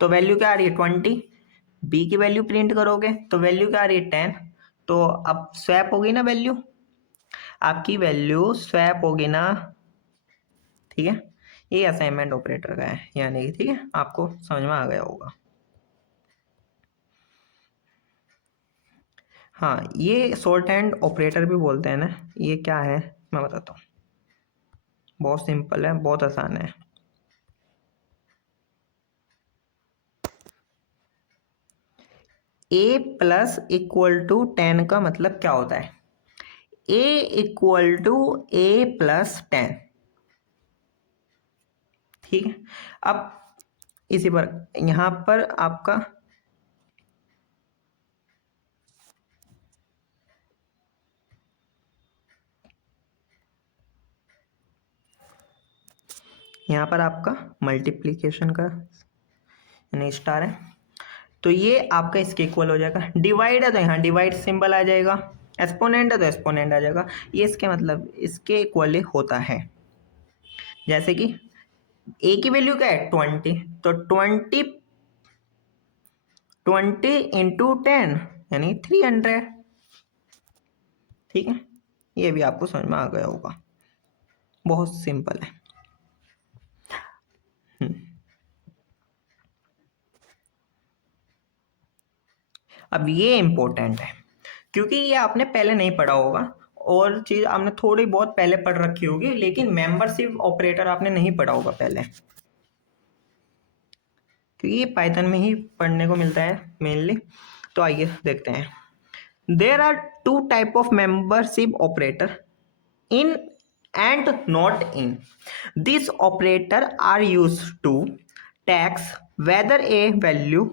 तो वैल्यू क्या आ रही है 20, बी की वैल्यू प्रिंट करोगे तो वैल्यू क्या आ रही है 10, तो अब स्वैप होगी ना वैल्यू, आपकी वैल्यू स्वैप होगी ना। ठीक है, ये असाइनमेंट ऑपरेटर का है, यानी कि ठीक है आपको समझ में आ गया होगा। हाँ, ये शॉर्ट हैंड ऑपरेटर भी बोलते हैं ना, ये क्या है मैं बताता हूँ, बहुत सिंपल है, बहुत आसान है। ए प्लस इक्वल टू 10 का मतलब क्या होता है, ए इक्वल टू ए प्लस 10। ठीक है, अब इसी पर यहां पर आपका यहाँ पर आपका मल्टीप्लीकेशन का यानी स्टार है, तो ये आपका इसके इक्वल हो जाएगा। डिवाइड है तो यहाँ डिवाइड सिंबल आ जाएगा, एक्सपोनेंट है तो एक्सपोनेंट आ जाएगा, ये इसके मतलब इसके इक्वल होता है। जैसे कि ए की वैल्यू क्या है 20, तो 20 इंटू 10 यानी 300। ठीक है, ये भी आपको समझ में आ गया होगा, बहुत सिंपल है। अब ये इम्पोर्टेंट है क्योंकि ये आपने पहले नहीं पढ़ा होगा, और चीज़ आपने थोड़ी बहुत पहले पढ़ रखी होगी, लेकिन मेंबरशिप ऑपरेटर आपने नहीं पढ़ा होगा पहले, क्योंकि ये पाइथन में ही पढ़ने को मिलता है मेनली। तो आइए देखते हैं। There are two type of membership operator, in and not in. These operators are used to tax whether a value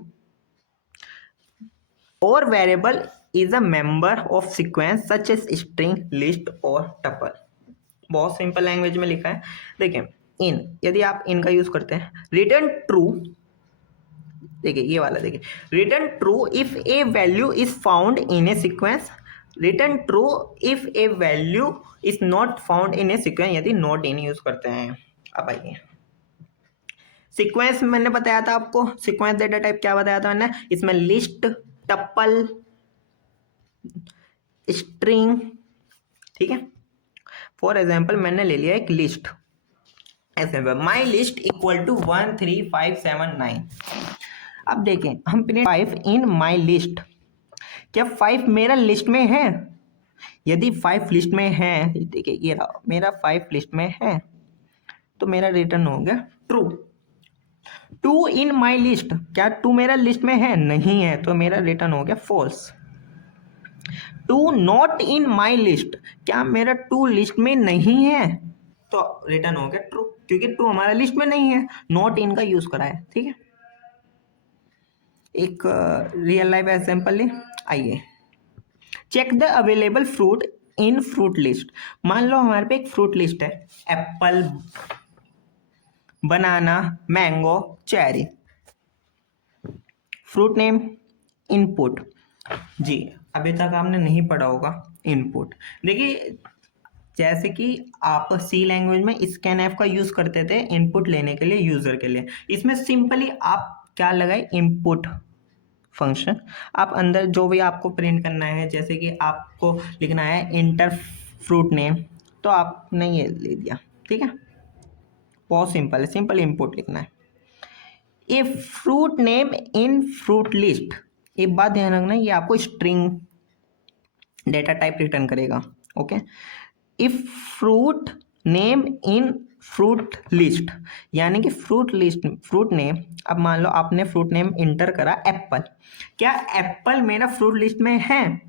और variable is a member of sequence such as string, list और tuple. बहुत simple language में लिखा है। देखिए इन, यदि आप इन का यूज करते हैं, रिटर्न ट्रू, देखिए ये वाला देखिए, return true if A value is found in A sequence, return true if A value is not found in A sequence, यदि नॉट इन यूज करते हैं। अब आइए सीक्वेंस, मैंने बताया था आपको सीक्वेंस डेटा टाइप क्या बताया था मैंने, इसमें लिस्ट, टपल, स्ट्रिंग, ठीक है। फॉर एग्जाम्पल मैंने ले लिया एक लिस्ट, ऐसे माई लिस्ट इक्वल टू 13579। अब देखें हम प्रिंट 5 इन माई लिस्ट, क्या 5 मेरा लिस्ट में है? यदि 5 लिस्ट में है, देखिए ये रहा मेरा 5 लिस्ट में है, तो मेरा रिटर्न हो गया ट्रू। 2 इन माई लिस्ट, क्या 2 मेरा लिस्ट में है? नहीं है, तो मेरा रिटर्न हो गया false. 2 not in my list, क्या मेरा 2 लिस्ट में नहीं है? तो रिटर्न हो गया ट्रू, क्योंकि 2 हमारा लिस्ट में नहीं है, नॉट इन का यूज करा है, ठीक है। एक रियल लाइफ एग्जांपल ले, आइए check the available fruit in fruit list. मान लो हमारे पे एक फ्रूट लिस्ट है, apple, banana, mango, cherry. Fruit name, input, जी अभी तक आपने नहीं पढ़ा होगा इनपुट। देखिए जैसे कि आप सी लैंग्वेज में स्कैनएफ का यूज करते थे इनपुट लेने के लिए यूजर के लिए, इसमें सिंपली आप क्या लगाए, इनपुट फंक्शन। आप अंदर जो भी आपको प्रिंट करना है, जैसे कि आपको लिखना है इंटर फ्रूट नेम, तो आपने ये ले दिया, ठीक है। बहुत सिंपल है, सिंपल इनपुट लिखना है। A fruit name in fruit list, एक बात ध्यान रखना, ये आपको स्ट्रिंग डेटा टाइप रिटर्न करेगा, okay. If fruit name in fruit list, यानी कि फ्रूट लिस्ट, फ्रूट नेम, अब मान लो आपने फ्रूट नेम इंटर करा एप्पल, क्या एप्पल मेरा फ्रूट लिस्ट में है?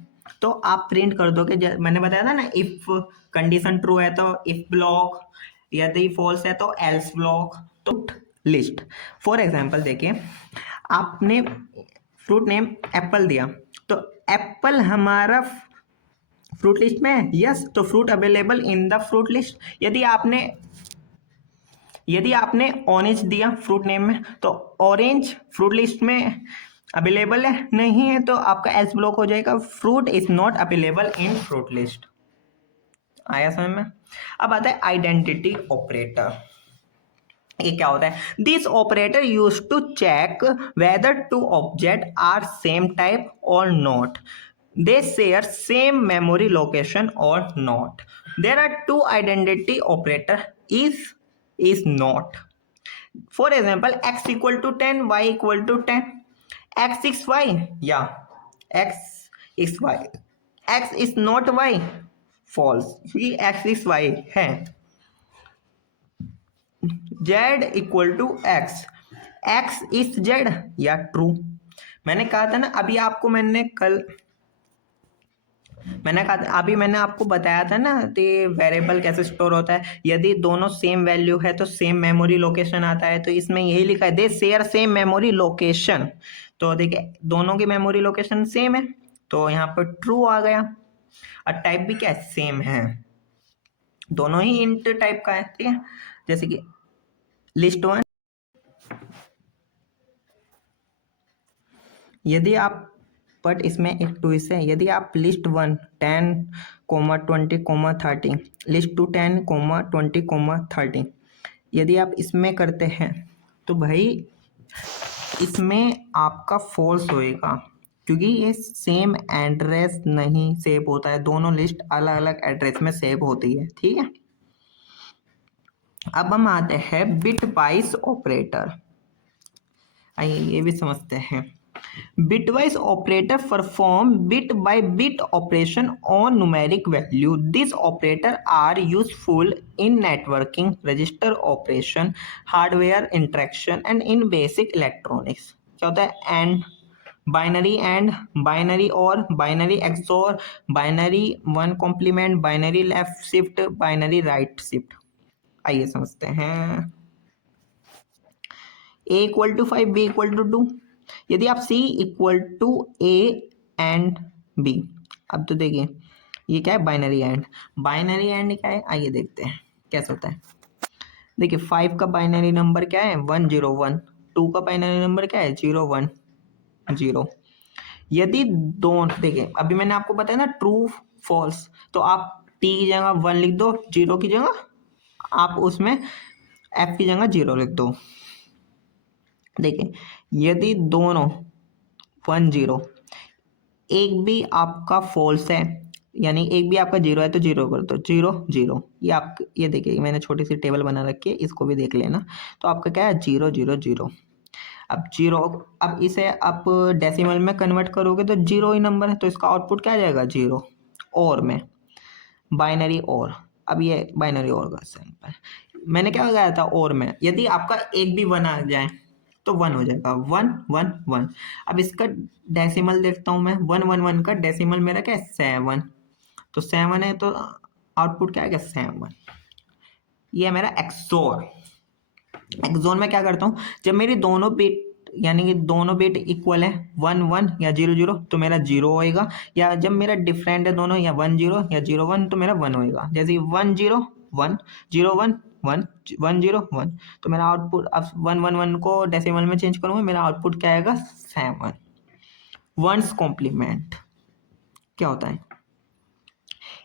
तो आप प्रिंट कर दोगे, मैंने बताया था ना, इफ कंडीशन ट्रू है तो इफ ब्लॉक, यदि फॉल्स है तो एल्स ब्लॉक, तो लिस्ट। फॉर एग्जांपल देखिए आपने फ्रूट नेम एप्पल दिया, तो एप्पल हमारा फ्रूट लिस्ट में है, यस, तो fruit available in the fruit list. यदि आपने ऑरेंज दिया फ्रूट नेम में, तो ऑरेंज फ्रूट लिस्ट में अवेलेबल है, नहीं है, तो आपका एल्स ब्लॉक हो जाएगा, fruit is not available in fruit list. आया समझ में? अब आता है आइडेंटिटी ऑपरेटर। ये क्या होता है? This operator use to check whether two object are same type और not, they share same memory location or not. There are two identity operator, is not. For example, x equal to 10, y equal to 10, x is y, yeah, x is y, x is not y, false, ये x is y है। z equal to x, x is z, या true. मैंने कहा था ना अभी आपको, अभी मैंने आपको बताया था ना कि वेरिएबल कैसे स्टोर होता है, यदि दोनों सेम वैल्यू है तो सेम मेमोरी लोकेशन आता है, तो इसमें यही लिखा है दे शेयर सेम मेमोरी लोकेशन। तो देखिए दोनों की मेमोरी लोकेशन सेम है, तो यहाँ पर ट्रू आ गया, और टाइप भी क्या है, सेम है, दोनों ही इंट टाइप का है, ठीक है। जैसे कि लिस्ट 1, यदि आप, बट इसमें एक ट्विस्ट है, यदि आप लिस्ट 1 10, 20, 30, लिस्ट 2 10, 20, 30, यदि आप इसमें करते हैं तो भाई इसमें आपका फॉल्स होएगा, क्योंकि ये सेम एड्रेस नहीं सेव होता है, दोनों लिस्ट अलग अलग एड्रेस में सेव होती है, ठीक है। अब हम आते हैं बिट वाइज ऑपरेटर, आइए ये भी समझते हैं। Bitwise operator perform bit by bit operation on numeric value. These operators are useful in networking, register operation, hardware interaction, and in basic electronics. क्या होता है? And binary or binary XOR, binary one complement, binary left shift, binary right shift। आइए समझते हैं। A equal to 5 B equal to 2। यदि आप C equal to A and B, अब तो देखिए ये क्या है, बाइनरी एंड। बाइनरी एंड क्या है, आइए देखते हैं कैसे होता है। देखिए 5 का बाइनरी नंबर क्या है, 1 0 1। 2 का बाइनरी नंबर क्या है, 0 1 0। यदि दोनों, देखिए अभी मैंने आपको बताया ना ट्रू फॉल्स, तो आप टी की जगह 1 लिख दो, 0 की जगह आप उसमें एफ की जगह 0 लिख दो। देखिए यदि दोनों 1 0, एक भी आपका फॉल्स है, यानी एक भी आपका 0 है तो 0 कर दो, 0 0। ये आप ये देखिए मैंने छोटी सी टेबल बना रखी है, इसको भी देख लेना। तो आपका क्या है, 0 0 0। अब 0, अब इसे आप डेसिमल में कन्वर्ट करोगे तो 0 ही नंबर है, तो इसका आउटपुट क्या आ जाएगा, 0। और में बाइनरी और, अब ये बाइनरी और का सैंपल मैंने क्या लगाया था, और में यदि आपका एक भी 1 आ जाए तो 1 हो जाएगा, 1 1 1। अब इसका डेसिमल देखता हूँ मैं, 1 1 1 का डेसिमल मेरा क्या है, 7। तो 7 है तो आउटपुट क्या आएगा, 7। ये है मेरा एक्सोर। एक्सोर में क्या करता हूँ, जब मेरी दोनों बिट, यानी कि दोनों बिट इक्वल है, 1 1 या 0 0, तो मेरा 0 होएगा। या जब मेरा डिफरेंट है दोनों, या 1 0 या 0 1, तो मेरा 1 होएगा। जैसे 1 0 1 0 1 1 1 0 1, तो मेरा आउटपुट, अब 1 1 1 को डेसिमल में चेंज करूँगा, मेरा आउटपुट क्या आएगा, 7। वंस कॉम्प्लीमेंट क्या होता है,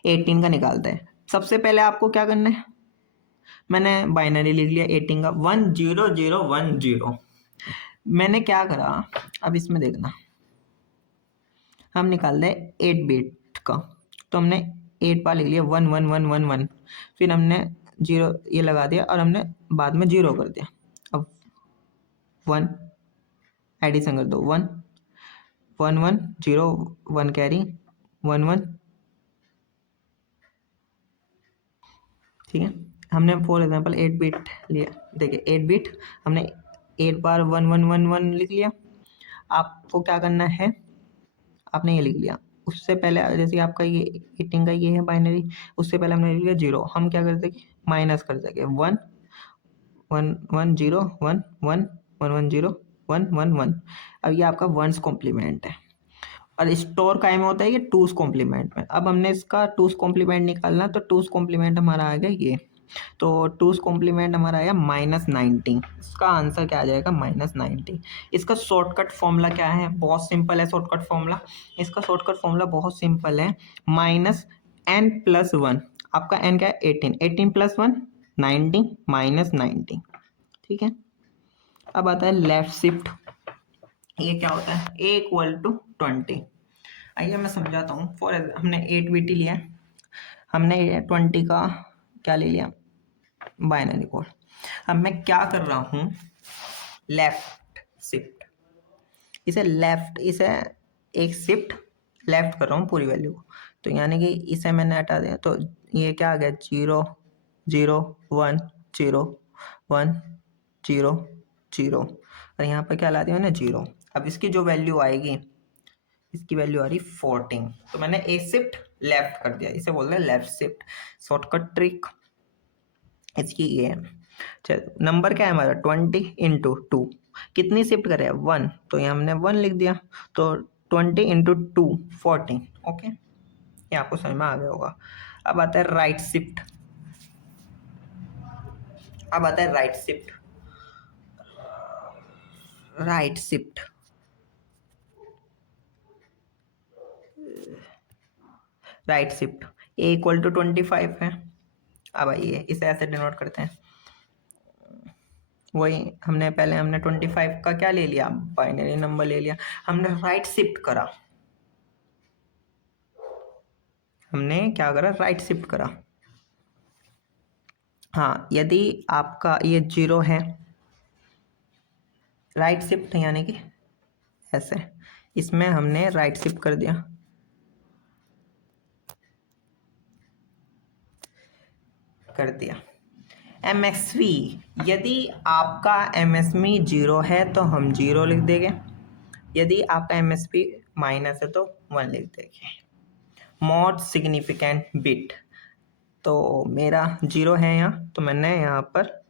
18 का निकालते हैं। सबसे पहले आपको क्या करना है, मैंने बाइनरी लिख लिया 18 का, 1 0 0 1 0। मैंने क्या करा, अब इसमें देखना, हम निकाल रहे 8 बिट का, तो हमने 8 बार लिख लिया, 1 1 1 1 1। फिर हमने 0 ये लगा दिया और हमने बाद में 0 कर दिया। अब 1 एडिशन कर दो, 1 1 1 0 1 कैरी 1 1। ठीक है, हमने फॉर एग्जांपल 8 बिट लिया, देखिए 8 बिट हमने 8 बार 1 1 1 1 लिख लिया। आपको क्या करना है, आपने ये लिख लिया, उससे पहले जैसे आपका ये 18 का ये है बाइनरी, उससे पहले हमने लिख लिया 0। हम क्या करते हैं, माइनस कर देंगे, 1 1 1 0 1 1 1 1 0 1 1 1। अब ये आपका वंस कॉम्प्लीमेंट है, और स्टोर काइम होता है ये टूस कॉम्प्लीमेंट में। अब हमने इसका टूस कॉम्प्लीमेंट निकालना, तो टूस कॉम्प्लीमेंट हमारा आ गया ये, तो टूस कॉम्प्लीमेंट हमारा आया -19। इसका आंसर क्या आ जाएगा, -19। इसका शॉर्टकट फॉर्मूला क्या है, बहुत सिंपल है शॉर्टकट फॉर्मूला। इसका शॉर्टकट फॉर्मूला बहुत सिंपल है, -n+1। आपका n क्या है, 18, 18 + 1 90 -90। ठीक है, अब आता है लेफ्ट शिफ्ट। ये क्या होता है, a = 20। आइए मैं समझाता हूँ। फॉर हमने 8 बिट लिया, हमने 20 का क्या ले लिया, बाइनरी कोड। अब मैं क्या कर रहा हूँ, लेफ्ट शिफ्ट, इसे एक शिफ्ट लेफ्ट कर रहा हूँ पूरी वैल्यू को। तो यानी कि इसे मैंने हटा दिया, तो ये क्या आ गया, 0 0 1 0 1 0 0, और यहाँ पर क्या ला दिया मैंने, 0। अब इसकी जो वैल्यू आएगी, इसकी वैल्यू आ रही 14। तो मैंने ए शिफ्ट लेफ्ट कर दिया, इसे बोल रहे हैं लेफ्ट शिफ्ट। शॉर्टकट ट्रिक इसकी ये है। चल नंबर क्या है हमारा, 20 × 2। कितनी शिफ्ट करे, 1, तो ये हमने 1 लिख दिया। तो 20 × 2 14। ओके, ये आपको समझ में आ गया होगा। अब आता है राइट शिफ्ट। अब आता है right shift. Right shift right shift ए = 25 है। अब आइए इसे ऐसे डिनोट करते हैं, वही हमने 25 का क्या ले लिया, बाइनरी नंबर ले लिया, हमने राइट शिफ्ट करा। हमने क्या करा, राइट शिफ्ट करा। हाँ, यदि आपका ये 0 है, राइट शिफ्ट यानी कि ऐसे, इसमें हमने राइट शिफ्ट कर दिया, MSV। यदि आपका MSV 0 है तो हम 0 लिख देंगे, यदि आपका MSV माइनस है तो 1 लिख देंगे। मोस्ट सिग्निफिकेंट बिट, तो मेरा 0 है यहाँ, तो मैंने यहाँ पर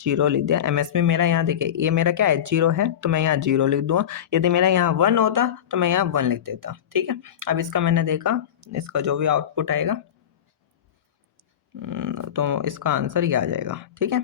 जीरो लिख दिया। MSB मेरा यहाँ देखिए ये मेरा क्या है, जीरो है, तो मैं यहाँ जीरो लिख दूंगा। यदि मेरा यहाँ वन होता तो मैं यहाँ वन लिख देता। ठीक है, अब इसका मैंने देखा, इसका जो भी आउटपुट आएगा तो इसका आंसर ये आ जाएगा। ठीक है,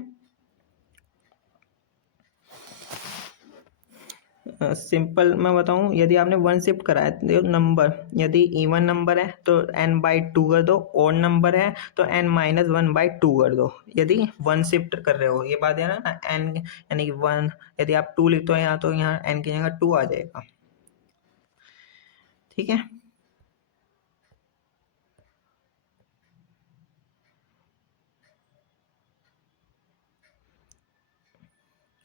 सिंपल मैं बताऊं, यदि आपने वन शिफ्ट कराया तो नंबर, यदि इवन नंबर है तो n/2 कर दो, ओड नंबर है तो n-1/2 कर दो। यदि वन शिफ्ट कर रहे हो, ये बात है ना, n यानी कि वन, यदि आप टू लिखते हो यहाँ तो यहाँ n की जगह टू आ जाएगा। ठीक है,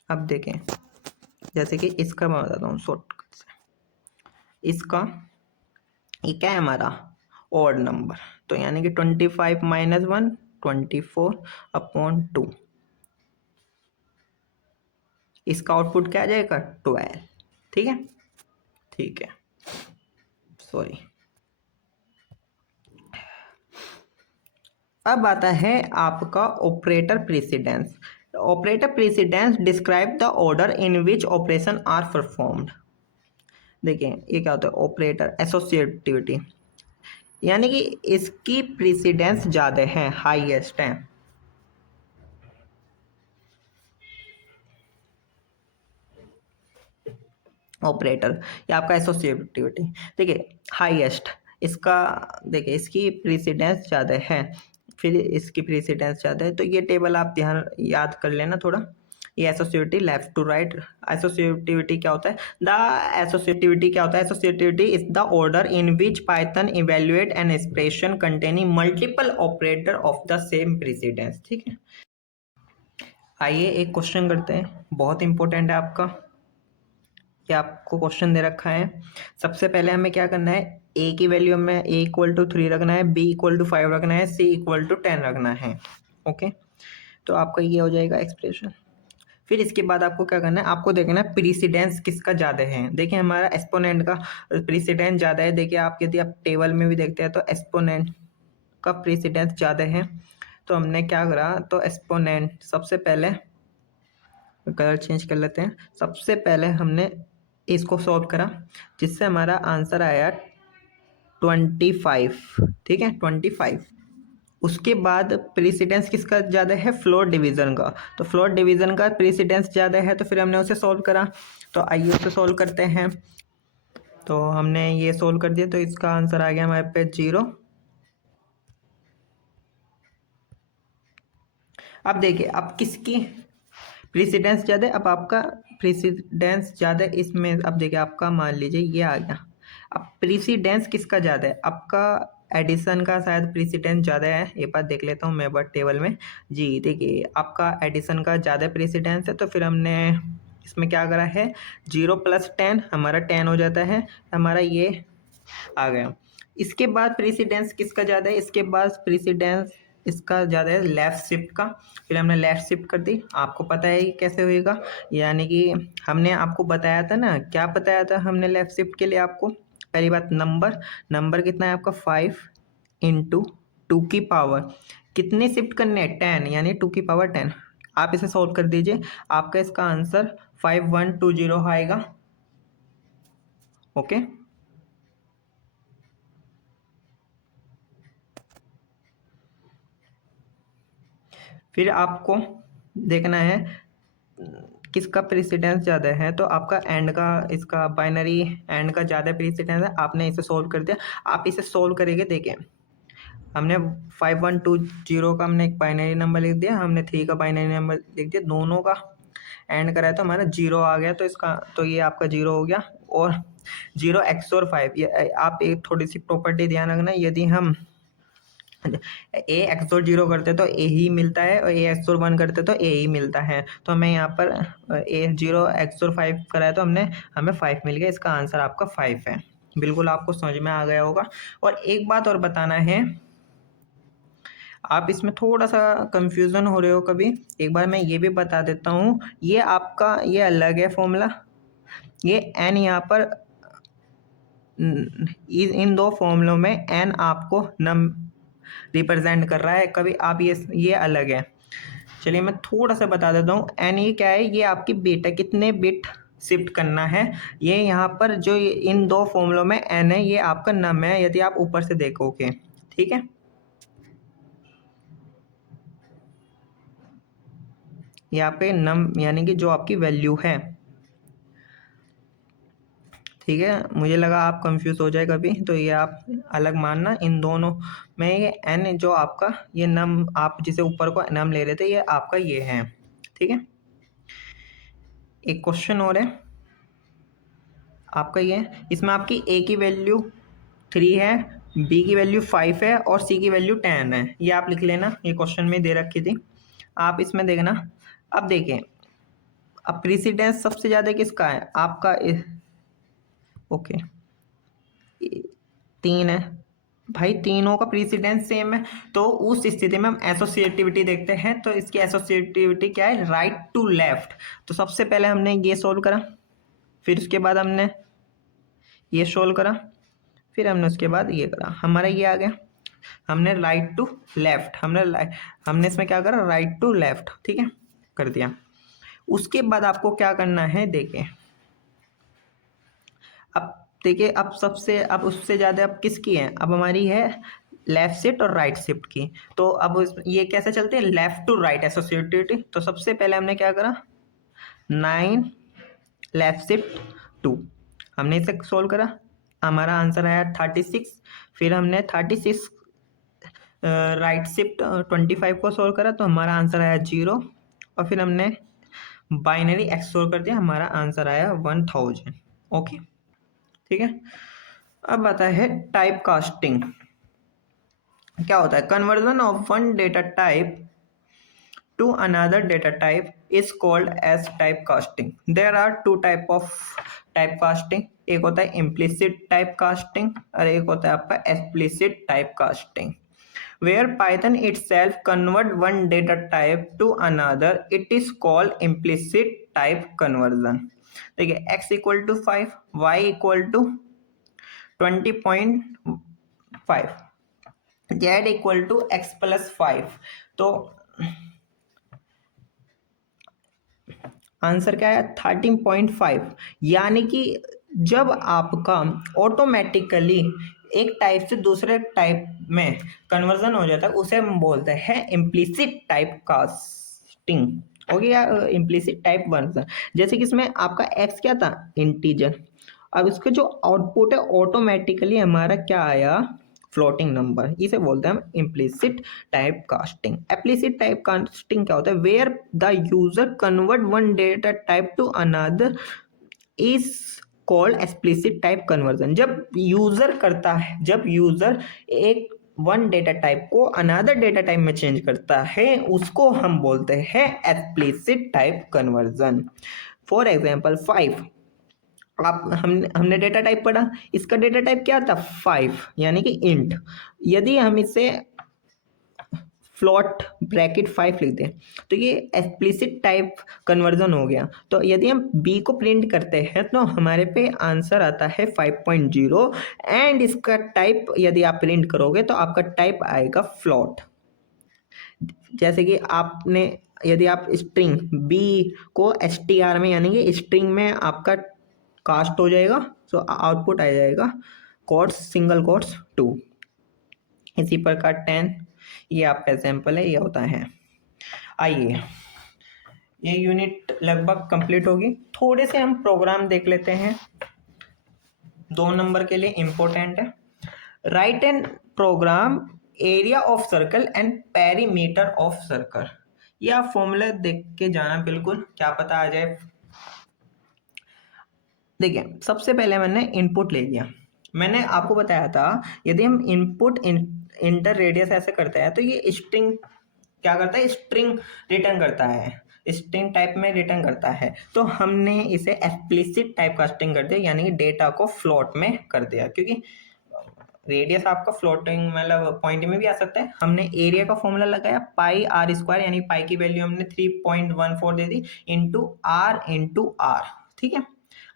अब देखें, जैसे कि इसका मैं बताता हूँ शॉर्टकट से। इसका ये क्या है हमारा, ऑड नंबर, तो यानी कि 25 - 1 24/2। इसका आउटपुट क्या आ जाएगा, 12। ठीक है, ठीक है, सॉरी। अब आता है आपका operator precedence. Operator precedence describe the order in which operation are performed. देखिए ये क्या होता है, ऑपरेटर एसोसिएटिविटी, यानी कि इसकी प्रेसिडेंस ज़्यादा है, हाईएस्ट है। ऑपरेटर या आपका एसोसिएटिविटी, देखिए हाईएस्ट, इसका देखिए इसकी प्रेसिडेंस ज़्यादा है, फिर इसकी प्रेसिडेंस ज़्यादा है, तो ये टेबल आप ध्यान याद कर लेना थोड़ा। ये associativity left to right, associativity क्या होता है, द एसोसिएटिविटी क्या होता है, associativity is the order in which Python evaluate an expression containing multiple operator of the same precedence. ठीक है, आइए एक क्वेश्चन करते हैं, बहुत इंपॉर्टेंट है आपका, कि आपको क्वेश्चन दे रखा है। सबसे पहले हमें क्या करना है, ए की वैल्यू में a = 3 रखना है, b = 5 रखना है, c = 10 रखना है। ओके, तो आपका ये हो जाएगा एक्सप्रेशन। फिर इसके बाद आपको क्या करना है, आपको देखना है प्रीसिडेंस किसका ज़्यादा है। देखिए हमारा एक्सपोनेंट का प्रीसिडेंस ज़्यादा है। देखिए आप यदि आप टेबल में भी देखते हैं तो एक्सपोनेंट का प्रीसिडेंस ज़्यादा है, तो हमने क्या करा, तो एक्सपोनेंट सबसे पहले कलर चेंज कर लेते हैं। सबसे पहले हमने इसको सॉल्व करा, जिससे हमारा आंसर आया 25। ठीक है, 25। उसके बाद प्रेसिडेंस किसका ज़्यादा है, फ्लोर डिवीज़न का, तो फ्लोर डिवीज़न का प्रेसिडेंस ज़्यादा है, तो फिर हमने उसे सॉल्व करा। तो आइए उसे सॉल्व करते हैं। तो हमने ये सॉल्व कर दिया, तो इसका आंसर आ गया हमारे पे 0। अब देखिए अब किसकी प्रेसिडेंस ज़्यादा है, अब आपका प्रेसिडेंस ज़्यादा इसमें, अब देखिए आपका मान लीजिए ये आ गया। अब प्रेसिडेंस किसका ज़्यादा है, आपका एडिसन का शायद प्रेसिडेंस ज़्यादा है, एक बार देख लेता हूँ मैं बट टेबल में। जी देखिए आपका एडिसन का ज़्यादा प्रेसिडेंस है, तो फिर हमने इसमें क्या करा है, 0 + 10 हमारा 10 हो जाता है, हमारा ये आ गया। इसके बाद प्रेसिडेंस किसका ज़्यादा है, इसके बाद प्रेसिडेंस इसका ज़्यादा है लेफ़्ट शिफ्ट का। फिर हमने लेफ़्ट शिफ्ट कर दी, आपको पता है ये कैसे होएगा, यानी कि हमने आपको बताया था ना, क्या बताया था हमने लेफ़्ट शिफ्ट के लिए आपको। पहली बात नंबर, नंबर कितना है आपका 5 × 2 की पावर, कितने शिफ्ट करने हैं 10, यानी 2 की पावर 10। आप इसे सॉल्व कर दीजिए, आपका इसका आंसर 5120 आएगा। ओके, फिर आपको देखना है किसका प्रेसिडेंस ज़्यादा है, तो आपका एंड का, इसका बाइनरी एंड का ज़्यादा प्रेसिडेंस है। आपने इसे सॉल्व कर दिया, आप इसे सॉल्व करेंगे। देखिए हमने 5120 का हमने एक बाइनरी नंबर लिख दिया, हमने 3 का बाइनरी नंबर लिख दिया, दोनों का एंड कराया तो हमारा 0 आ गया, तो इसका तो ये आपका 0 हो गया। और 0 XOR 5, ये आप एक थोड़ी सी प्रॉपर्टी ध्यान रखना, यदि हम ए XOR 0 करते तो ए ही मिलता है, और ए XOR 1 करते तो ए ही मिलता है। तो हमें यहाँ पर ए 0 XOR 5 कराया तो हमें 5 मिल गया, इसका आंसर आपका 5 है। बिल्कुल आपको समझ में आ गया होगा। और एक बात और बताना है, आप इसमें थोड़ा सा कंफ्यूजन हो रहे हो कभी, एक बार मैं ये भी बता देता हूँ, ये आपका ये अलग है फॉर्मूला, ये एन यहाँ पर इन दो फॉर्मूलों में एन आपको नम रिप्रेजेंट कर रहा है, कभी आप ये अलग है। चलिए मैं थोड़ा सा बता देता हूँ। एन ये क्या है, ये आपकी बिट है, कितने बिट शिफ्ट करना है। ये यहाँ पर जो इन दो फॉर्मूलों में एन है, ये आपका नम है यदि आप ऊपर से देखोगे, ठीक है। यहाँ पे नम यानी कि जो आपकी वैल्यू है, ठीक है। मुझे लगा आप कंफ्यूज हो जाए कभी, तो ये आप अलग मानना। इन दोनों में ये एन जो आपका ये नम, आप जिसे ऊपर को नम ले रहे थे, ये आपका ये है, ठीक है। एक क्वेश्चन और है आपका ये, इसमें आपकी ए की वैल्यू 3 है, बी की वैल्यू 5 है और सी की वैल्यू 10 है। ये आप लिख लेना, ये क्वेश्चन में दे रखी थी, आप इसमें देखना। अब देखें, अब प्रीसिडेंस सबसे ज़्यादा किसका है आपका, ओके 3 है भाई, तीनों का प्रीसिडेंस सेम है। तो उस स्थिति में हम एसोसिएटिविटी देखते हैं। तो इसकी एसोसिएटिविटी क्या है, राइट टू लेफ्ट। तो सबसे पहले हमने ये सोल्व करा, फिर उसके बाद हमने ये सोल्व करा, फिर हमने उसके बाद ये करा, हमारा ये आ गया। हमने राइट टू लेफ्ट, हमने इसमें क्या करा, राइट टू लेफ्ट, ठीक है, कर दिया। उसके बाद आपको क्या करना है, देखिए अब देखिए, अब सबसे, अब उससे ज़्यादा अब किसकी है, अब हमारी है लेफ्ट शिफ्ट और राइट शिफ्ट की। तो अब ये कैसे चलते हैं, लेफ्ट टू राइट एसोसिएटिविटी। तो सबसे पहले हमने क्या करा, 9 लेफ्ट शिफ्ट 2, हमने इसे सोल्व करा, हमारा आंसर आया 36। फिर हमने 36 राइट शिफ्ट 25 को सोल्व करा, तो हमारा आंसर आया 0। और फिर हमने बाइनरी एक्स सोल्व कर दिया, हमारा आंसर आया 1000। ओके, ठीक है। अब आता है टाइप कास्टिंग। क्या होता है, conversion of one data type to another data type is called as typecasting. There are two type of typecasting, एक होता है implicit typecasting और एक होता है आपका explicit typecasting. Where Python itself convert one data type to another, it is called implicit type conversion. देखिए x equal to 5, y equal to 20.5, z equal to x plus 5। तो आंसर क्या है, 13.5। यानी कि जब आपका ऑटोमेटिकली एक टाइप से दूसरे टाइप में कन्वर्जन हो जाता है, उसे हम बोलते हैं इम्प्लिसिट टाइप कास्टिंग। हो गया इम्प्लिसिट टाइप कन्वर्जन। जैसे कि इसमें आपका एक्स क्या था, इंटीजर, अब इसका जो आउटपुट है ऑटोमेटिकली हमारा क्या आया, फ्लोटिंग नंबर। इसे बोलते हैं हम implicit type casting. Explicit type casting क्या होता है, where the user convert one data type to another is called explicit type conversion. जब यूजर करता है, जब यूजर एक वन डेटा टाइप को अनदर डेटा टाइप में चेंज करता है, उसको हम बोलते हैं explicit type conversion. For example 5, आप हमने डेटा टाइप पढ़ा, इसका डेटा टाइप क्या था, 5 यानी कि इंट। यदि हम इसे फ्लोट ब्रैकेट 5 लिख दें, तो ये एक्सप्लिसिट टाइप कन्वर्जन हो गया। तो यदि हम b को प्रिंट करते हैं, तो हमारे पे आंसर आता है 5.0। एंड इसका टाइप यदि आप प्रिंट करोगे, तो आपका टाइप आएगा फ्लोट। जैसे कि आपने, यदि आप स्ट्रिंग b को str में यानी कि स्ट्रिंग में आपका कास्ट हो जाएगा, तो आउटपुट आ जाएगा कोट्स, सिंगल कोट्स 2। इसी प्रकार 10, ये आपका एग्जाम्पल है, ये होता है। आइए, ये यूनिट लगभग कंप्लीट होगी। थोड़े से हम प्रोग्राम देख लेते हैं, 2 नंबर के लिए इम्पोर्टेंट है। Write an program area of circle and perimeter of circle. ये आप फॉर्मूला देख के जाना, बिल्कुल क्या पता आ जाए। देखिए सबसे पहले मैंने इनपुट ले लिया। मैंने आपको बताया था, यदि हम इनपुट इंटर रेडियस ऐसे करते हैं, तो ये स्ट्रिंग क्या करता है, स्ट्रिंग रिटर्न करता है, स्ट्रिंग टाइप में रिटर्न करता है। तो हमने इसे एक्सप्लिसिट टाइप कास्टिंग कर दिया, यानी कि डेटा को फ्लोट में कर दिया, क्योंकि रेडियस आपका फ्लोटिंग मतलब पॉइंट में भी आ सकता है। हमने एरिया का फॉर्मूला लगाया, पाई आर स्क्वायर, यानी पाई की वैल्यू हमने 3.14 दे दी, इंटू आर, ठीक है।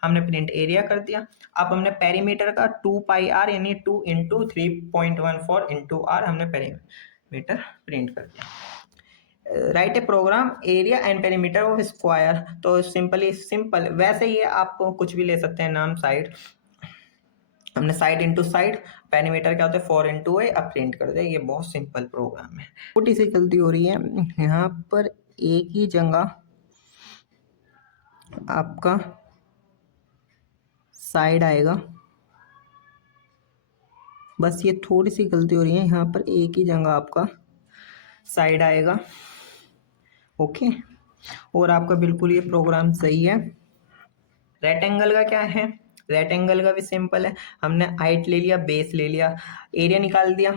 हमने प्रिंट एरिया कर दिया। अब हमने पेरीमीटर का 2 पाई आर यानी 2 इंटू 3.14 इंटू आर, हमने पेरीमीटर प्रिंट कर दिया। Write a program area and perimeter of square. तो सिंपल वैसे ही है, आपको कुछ भी ले सकते हैं नाम। साइड, हमने साइड इंटू साइड, पेरीमीटर क्या होता है 4 इंटू ए, अब प्रिंट कर दे। ये बहुत सिंपल प्रोग्राम है। छोटी सी गलती हो रही है यहाँ पर, एक ही जगह आपका साइड आएगा, बस ये थोड़ी सी गलती हो रही है। यहाँ पर एक ही जगह आपका साइड आएगा, ओके। और आपका बिल्कुल ये प्रोग्राम सही है। रेक्टेंगल का क्या है, रेक्टेंगल का भी सिंपल है। हमने हाइट ले लिया, बेस ले लिया, एरिया निकाल दिया,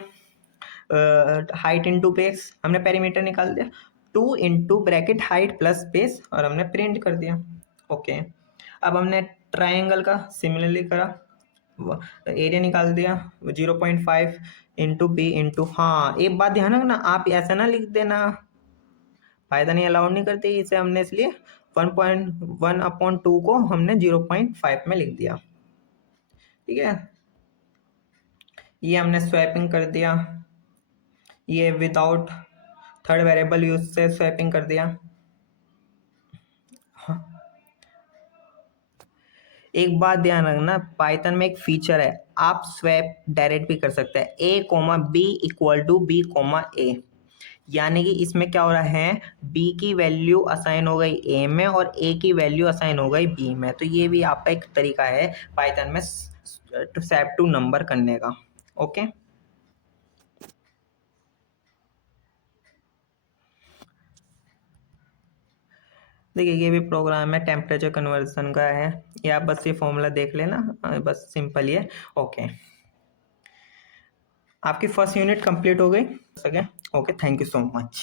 हाइट इंटू बेस, हमने पेरीमीटर निकाल दिया, 2 into bracket height plus base, और हमने प्रिंट कर दिया, ओके। अब हमने ट्राइंगल का सिमिलरली करा, एरिया निकाल दिया 0.5 इंटू बी इंटू, हाँ एक बात ध्यान रखना, आप ऐसा ना लिख देना, फायदा नहीं, अलाउड नहीं करते इसे, हमने इसलिए 1.1/2 को हमने 0.5 में लिख दिया, ठीक है। ये हमने स्वैपिंग कर दिया, ये विदाउट थर्ड वेरिएबल यूज से स्वैपिंग कर दिया। हाँ। एक बात ध्यान रखना, पाइथन में एक फीचर है, आप स्वैप डायरेक्ट भी कर सकते हैं, a comma B equal to B comma A, यानी कि इसमें क्या हो रहा है, b की वैल्यू असाइन हो गई a में और a की वैल्यू असाइन हो गई b में। तो ये भी आपका एक तरीका है पाइथन में स्वैप टू नंबर करने का, ओके। देखिए ये भी प्रोग्राम है, टेम्परेचर कन्वर्जन का है, ये आप बस ये फॉर्मूला देख लेना, बस सिंपल ही है, ओके। आपकी फर्स्ट यूनिट कंप्लीट हो गई, okay, thank you so much.